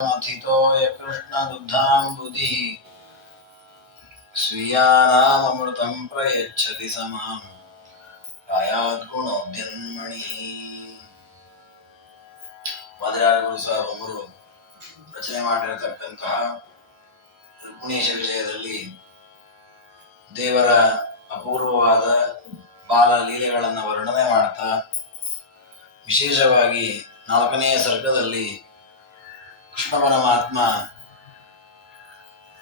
थितो यकृष्णदुग्धाम्बुधिः स्वीयानाममृतं प्रयच्छति स मां कायाद्गुणोद्यन्मणिः. ವಾದಿರಾಜ ಸ್ವಾಮಿಗಳು ರಚನೆ ಮಾಡಿರತಕ್ಕಂತಹ ರುಕ್ಮಿಣೀಶ ವಿಜಯದಲ್ಲಿ ದೇವರ ಅಪೂರ್ವವಾದ ಬಾಲ ಲೀಲೆಗಳನ್ನು ವರ್ಣನೆ ಮಾಡ್ತಾ, ವಿಶೇಷವಾಗಿ 4ನೇ ಸರ್ಗದಲ್ಲಿ ಕೃಷ್ಣ ಪರಮಾತ್ಮ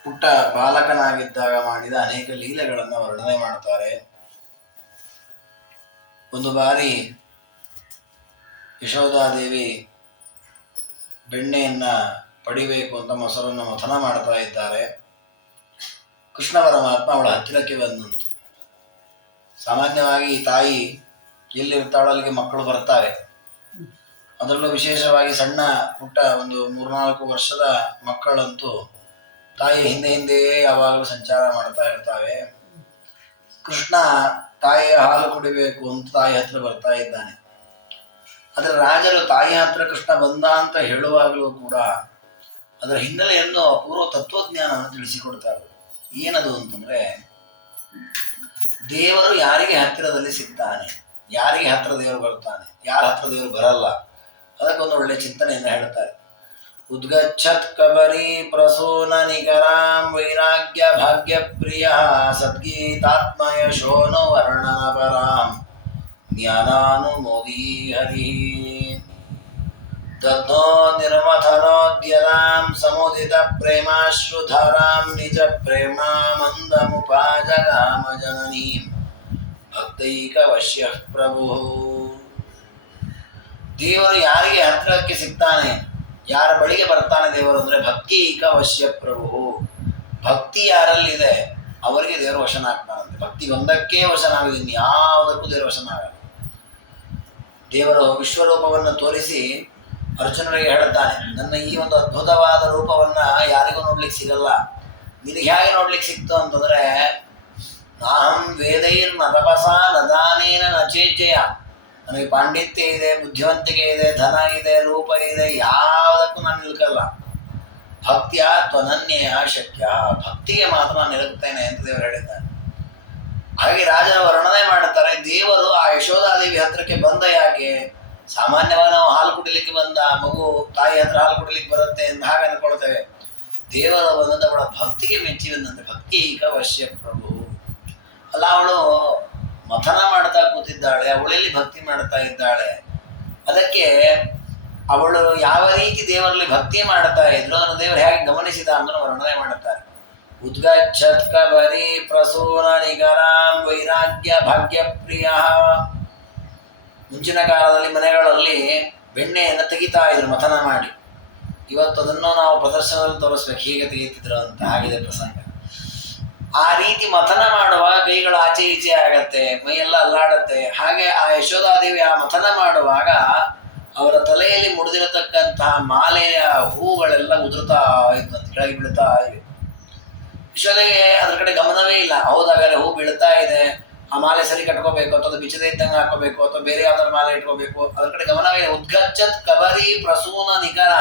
ಪುಟ್ಟ ಬಾಲಕನಾಗಿದ್ದಾಗ ಮಾಡಿದ ಅನೇಕ ಲೀಲೆಗಳನ್ನು ವರ್ಣನೆ ಮಾಡ್ತಾರೆ. ಒಂದು ಬಾರಿ ಯಶೋಧಾದೇವಿ ಬೆಣ್ಣೆಯನ್ನ ಪಡಿಬೇಕು ಅಂತ ಮೊಸರನ್ನು ಮಥನ ಮಾಡ್ತಾ ಇದ್ದಾರೆ. ಕೃಷ್ಣ ಪರಮಾತ್ಮ ಅವಳ ಹತ್ತಿರಕ್ಕೆ ಬಂದಂತೆ. ಸಾಮಾನ್ಯವಾಗಿ ತಾಯಿ ಎಲ್ಲಿರ್ತಾಳೋ ಅಲ್ಲಿಗೆ ಮಕ್ಕಳು ಬರ್ತಾರೆ. ಅದರಲ್ಲೂ ವಿಶೇಷವಾಗಿ ಸಣ್ಣ ಪುಟ್ಟ ಒಂದು 3-4 ವರ್ಷದ ಮಕ್ಕಳಂತೂ ತಾಯಿ ಹಿಂದೆ ಹಿಂದೆಯೇ ಯಾವಾಗಲೂ ಸಂಚಾರ ಮಾಡ್ತಾ ಇರ್ತಾವೆ. ಕೃಷ್ಣ ತಾಯಿಯ ಹಾಲು ಕುಡಿಬೇಕು ಅಂತ ತಾಯಿ ಹತ್ರ ಬರ್ತಾ ಇದ್ದಾನೆ. ಅದರ ರಾಜರು ತಾಯಿ ಹತ್ರ ಕೃಷ್ಣ ಬಂದ ಅಂತ ಹೇಳುವಾಗಲೂ ಕೂಡ ಅದರ ಹಿನ್ನೆಲೆಯನ್ನು ಅಪೂರ್ವ ತತ್ವಜ್ಞಾನವನ್ನು ತಿಳಿಸಿಕೊಡ್ತಾರೆ. ಏನದು ಅಂತಂದ್ರೆ, ದೇವರು ಯಾರಿಗೆ ಹತ್ತಿರದಲ್ಲಿ ಸಿಗ್ತಾನೆ, ಯಾರಿಗೆ ಹತ್ರ ದೇವರು ಬರ್ತಾನೆ, ಯಾರ ಹತ್ರ ದೇವರು ಬರಲ್ಲ, ಅದಕ್ಕೊಂದು ಒಳ್ಳೆ ಚಿಂತನೆಯನ್ನು ಹೇಳ್ತಾರೆ. ಉದ್ಗಚ್ಚತ್ ಕಬರಿ ಪ್ರಸೂನ ನಿಕರಾಂ ವೈರಾಗ್ಯ ಭಾಗ್ಯ ಪ್ರಿಯ ಸದ್ಗೀತಾತ್ಮಯ ಶೋನು ವರ್ಣನ ಪರಾಂ ಜ್ಞಾನಾನುಮೋದಿ ಹರಿ ದದ್ನೋ ನಿರ್ಮಥನೋದ್ಯರಾಂ ಸಮುದಿತ ಪ್ರೇಮಾಶ್ರುಧಾರಾಂ ನಿಜ ಪ್ರೇಮ ಮಂದಮುಪಾಜಗಾಮ ಜನನೀಂ ಭಕ್ತೈಕವಶ್ಯ ಪ್ರಭು. ದೇವರು ಯಾರಿಗೆ ಹತ್ತಿರಕ್ಕೆ ಸಿಗ್ತಾನೆ, ಯಾರ ಬಳಿಗೆ ಬರ್ತಾನೆ ದೇವರು ಅಂದ್ರೆ ಭಕ್ತೈಕವಶ್ಯ ಪ್ರಭು. ಭಕ್ತಿ ಯಾರಲ್ಲಿದೆ ಅವರಿಗೆ ದೇವರು ವಶನಾಗ್ತಾನಂತೆ. ಭಕ್ತಿ ಒಂದಕ್ಕೆ ವಶನಾಗಿದೆ, ಇನ್ಯಾವುದಕ್ಕೂ ದೇವರು ವಶನಾಗಲ್ಲ. ದೇವರು ವಿಶ್ವರೂಪವನ್ನು ತೋರಿಸಿ ಅರ್ಜುನರಿಗೆ ಹೇಳುತ್ತಾನೆ, ನನ್ನ ಈ ಒಂದು ಅದ್ಭುತವಾದ ರೂಪವನ್ನ ಯಾರಿಗೂ ನೋಡ್ಲಿಕ್ಕೆ ಸಿಗಲ್ಲ. ನಿನಗೆ ಹೇಗೆ ನೋಡ್ಲಿಕ್ಕೆ ಸಿಕ್ತು ಅಂತಂದ್ರೆ, ನಾಹಂ ವೇದೈರ್ನ ತಪಸಾ ನದಾನೇನ ನಚೇಜ್ಜಯ. ನನಗೆ ಪಾಂಡಿತ್ಯ ಇದೆ, ಬುದ್ಧಿವಂತಿಕೆ ಇದೆ, ಧನ ಇದೆ, ರೂಪ ಇದೆ, ಯಾವುದಕ್ಕೂ ನಾನು ನಿಲ್ಕಲ್ಲ. ಭಕ್ತಿಯ ತ್ವನನ್ಯಯ ಶಕ್ಯ, ಭಕ್ತಿಗೆ ಮಾತ್ರ ನಾನು ನಿಲ್ಲುತ್ತೇನೆ ಅಂತ ದೇವರು ಹೇಳಿದ್ದಾನೆ. ಹಾಗೆ ರಾಜರ ವರ್ಣನೆ ಮಾಡುತ್ತಾರೆ, ದೇವರು ಆ ಯಶೋಧಾದೇವಿ ಹತ್ರಕ್ಕೆ ಬಂದ ಯಾಕೆ? ಸಾಮಾನ್ಯವಾಗಿ ನಾವು ಹಾಲು ಕುಡಿಲಿಕ್ಕೆ ಬಂದ ಮಗು ತಾಯಿ ಹತ್ರ ಹಾಲು ಕುಡಿಲಿಕ್ಕೆ ಬರುತ್ತೆ ಅಂತ ಹಾಗೆ ಅಂದ್ಕೊಳ್ತೇವೆ. ದೇವರ ಬಂದಂತ ಅವಳ ಭಕ್ತಿಗೆ ಮೆಚ್ಚಿ ಬಂದಂತೆ. ಭಕ್ತೈಕವಶ್ಯ ಪ್ರಭು ಅಲ್ಲ, ಅವಳು ಮಥನ ಮಾಡ್ತಾ ಕೂತಿದ್ದಾಳೆ, ಅವಳಲ್ಲಿ ಭಕ್ತಿ ಮಾಡ್ತಾ ಇದ್ದಾಳೆ. ಅದಕ್ಕೆ ಅವಳು ಯಾವ ರೀತಿ ದೇವರಲ್ಲಿ ಭಕ್ತಿ ಮಾಡ್ತಾ ಇದ್ರು ಅದನ್ನು ದೇವರು ಹೇಗೆ ಗಮನಿಸಿದ ಅಂತ ವರ್ಣನೆ ಮಾಡುತ್ತಾರೆ. ಉದ್ಗಚ್ಚತ್ ಕಬರಿ ಪ್ರಸೂನ ನಿಗರಾಂ ವೈರಾಗ್ಯ ಭಾಗ್ಯ ಪ್ರಿಯ. ಮುಂಚಿನ ಕಾಲದಲ್ಲಿ ಮನೆಗಳಲ್ಲಿ ಬೆಣ್ಣೆಯನ್ನು ತೆಗಿತಾ ಇದ್ರು ಮಥನ ಮಾಡಿ. ಇವತ್ತು ಅದನ್ನು ನಾವು ಪ್ರದರ್ಶನದಲ್ಲಿ ತೋರಿಸ್ಬೇಕು, ಹೀಗೆ ತೆಗೀತಿದ್ರು ಅಂತ ಆಗಿದೆ ಪ್ರಸಂಗ. ಆ ರೀತಿ ಮಥನ ಮಾಡುವಾಗ ಕೈಗಳು ಆಚೆ ಈಚೆ ಆಗತ್ತೆ, ಮೈಯೆಲ್ಲ ಅಲ್ಲಾಡತ್ತೆ. ಹಾಗೆ ಆ ಯಶೋಧಾದೇವಿ ಆ ಮಥನ ಮಾಡುವಾಗ ಅವರ ತಲೆಯಲ್ಲಿ ಮುಡಿದಿರತಕ್ಕಂತಹ ಮಾಲೆಯ ಹೂಗಳೆಲ್ಲ ಉದುರ್ತಾ ಇತ್ತು, ಕೆಳಗೆ ಬೀಳ್ತಾ ಇವೆ. ಯಶೋಧೆಗೆ ಅದ್ರ ಕಡೆ ಗಮನವೇ ಇಲ್ಲ. ಹೌದಾಗಲೇ ಹೂ ಬೀಳ್ತಾ ಇದೆ, ಆ ಮಾಲೆ ಸರಿ ಕಟ್ಕೋಬೇಕು ಅಥವಾ ಬಿಚ್ಚದೆ ಇದ್ದಂಗೆ ಹಾಕೋಬೇಕು ಅಥವಾ ಬೇರೆ ಯಾವ್ದಾದ್ರು ಮಾಲೆ ಇಟ್ಕೋಬೇಕು, ಅದ್ರ ಕಡೆ ಗಮನವೇ ಇಲ್ಲ. ಉದ್ಗಚ್ಚತ್ ಕಬರಿ ಪ್ರಸೂನ ನಿಕರ.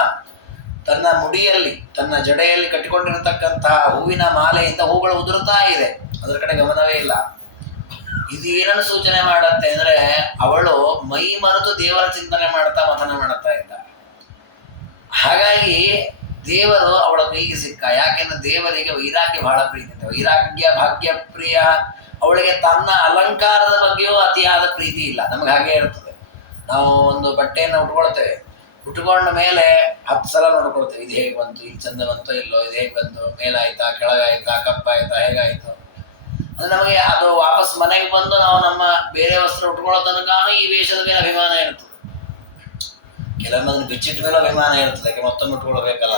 ತನ್ನ ಮುಡಿಯಲ್ಲಿ ತನ್ನ ಜಡೆಯಲ್ಲಿ ಕಟ್ಟಿಕೊಂಡಿರತಕ್ಕಂತಹ ಹೂವಿನ ಮಾಲೆಯಿಂದ ಹೂಗಳು ಉದುರುತ್ತಾ ಇದೆ, ಅದರ ಕಡೆ ಗಮನವೇ ಇಲ್ಲ. ಇದು ಏನನ್ನು ಸೂಚನೆ ಮಾಡುತ್ತೆ ಅಂದ್ರೆ, ಅವಳು ಮೈ ಮರೆತು ದೇವರ ಚಿಂತನೆ ಮಾಡ್ತಾ ಮಥನ ಮಾಡುತ್ತಾ ಇದ್ದ. ಹಾಗಾಗಿ ದೇವರು ಅವಳ ಕೈಗೆ ಸಿಕ್ಕ. ಯಾಕೆಂದ್ರೆ ದೇವರಿಗೆ ವೈರಾಗ್ಯ ಬಹಳ ಪ್ರೀತಿ ಇದೆ. ವೈರಾಗ್ಯ ಭಾಗ್ಯ ಪ್ರಿಯ. ಅವಳಿಗೆ ತನ್ನ ಅಲಂಕಾರದ ಬಗ್ಗೆಯೂ ಅತಿಯಾದ ಪ್ರೀತಿ ಇಲ್ಲ. ನಮ್ಗೆ ಹಾಗೆ ಇರ್ತದೆ. ನಾವು ಒಂದು ಬಟ್ಟೆಯನ್ನು ಉಟ್ಕೊಳ್ತೇವೆ, ಉಟ್ಕೊಂಡ ಮೇಲೆ 10 ಸಲ ನೋಡ್ಕೊಳ್ತೇವೆ, ಇದು ಹೇಗೆ ಬಂತು, ಇದು ಚಂದ ಬಂತೋ ಇಲ್ಲೋ, ಇದು ಹೇಗೆ ಬಂತು, ಮೇಲಾಯ್ತಾ ಕೆಳಗಾಯ್ತಾ ಕಪ್ಪಾಯ್ತಾ ಹೇಗಾಯ್ತು. ಅದು ನಮಗೆ ಅದು ವಾಪಸ್ ಮನೆಗೆ ಬಂದು ನಾವು ನಮ್ಮ ಬೇರೆ ವಸ್ತ್ರ ಉಟ್ಕೊಳ್ಳೋ ತನಕ ಈ ವೇಷದ ಮೇಲೆ ಅಭಿಮಾನ ಇರ್ತದೆ. ಕೆಲವೊಂದನ್ನು ಬಿಚ್ಚಿಟ್ಟ ಮೇಲೆ ಅಭಿಮಾನ ಇರ್ತದೆ, ಮತ್ತೊಮ್ಮೆ ಉಟ್ಕೊಳ್ಬೇಕಲ್ಲ.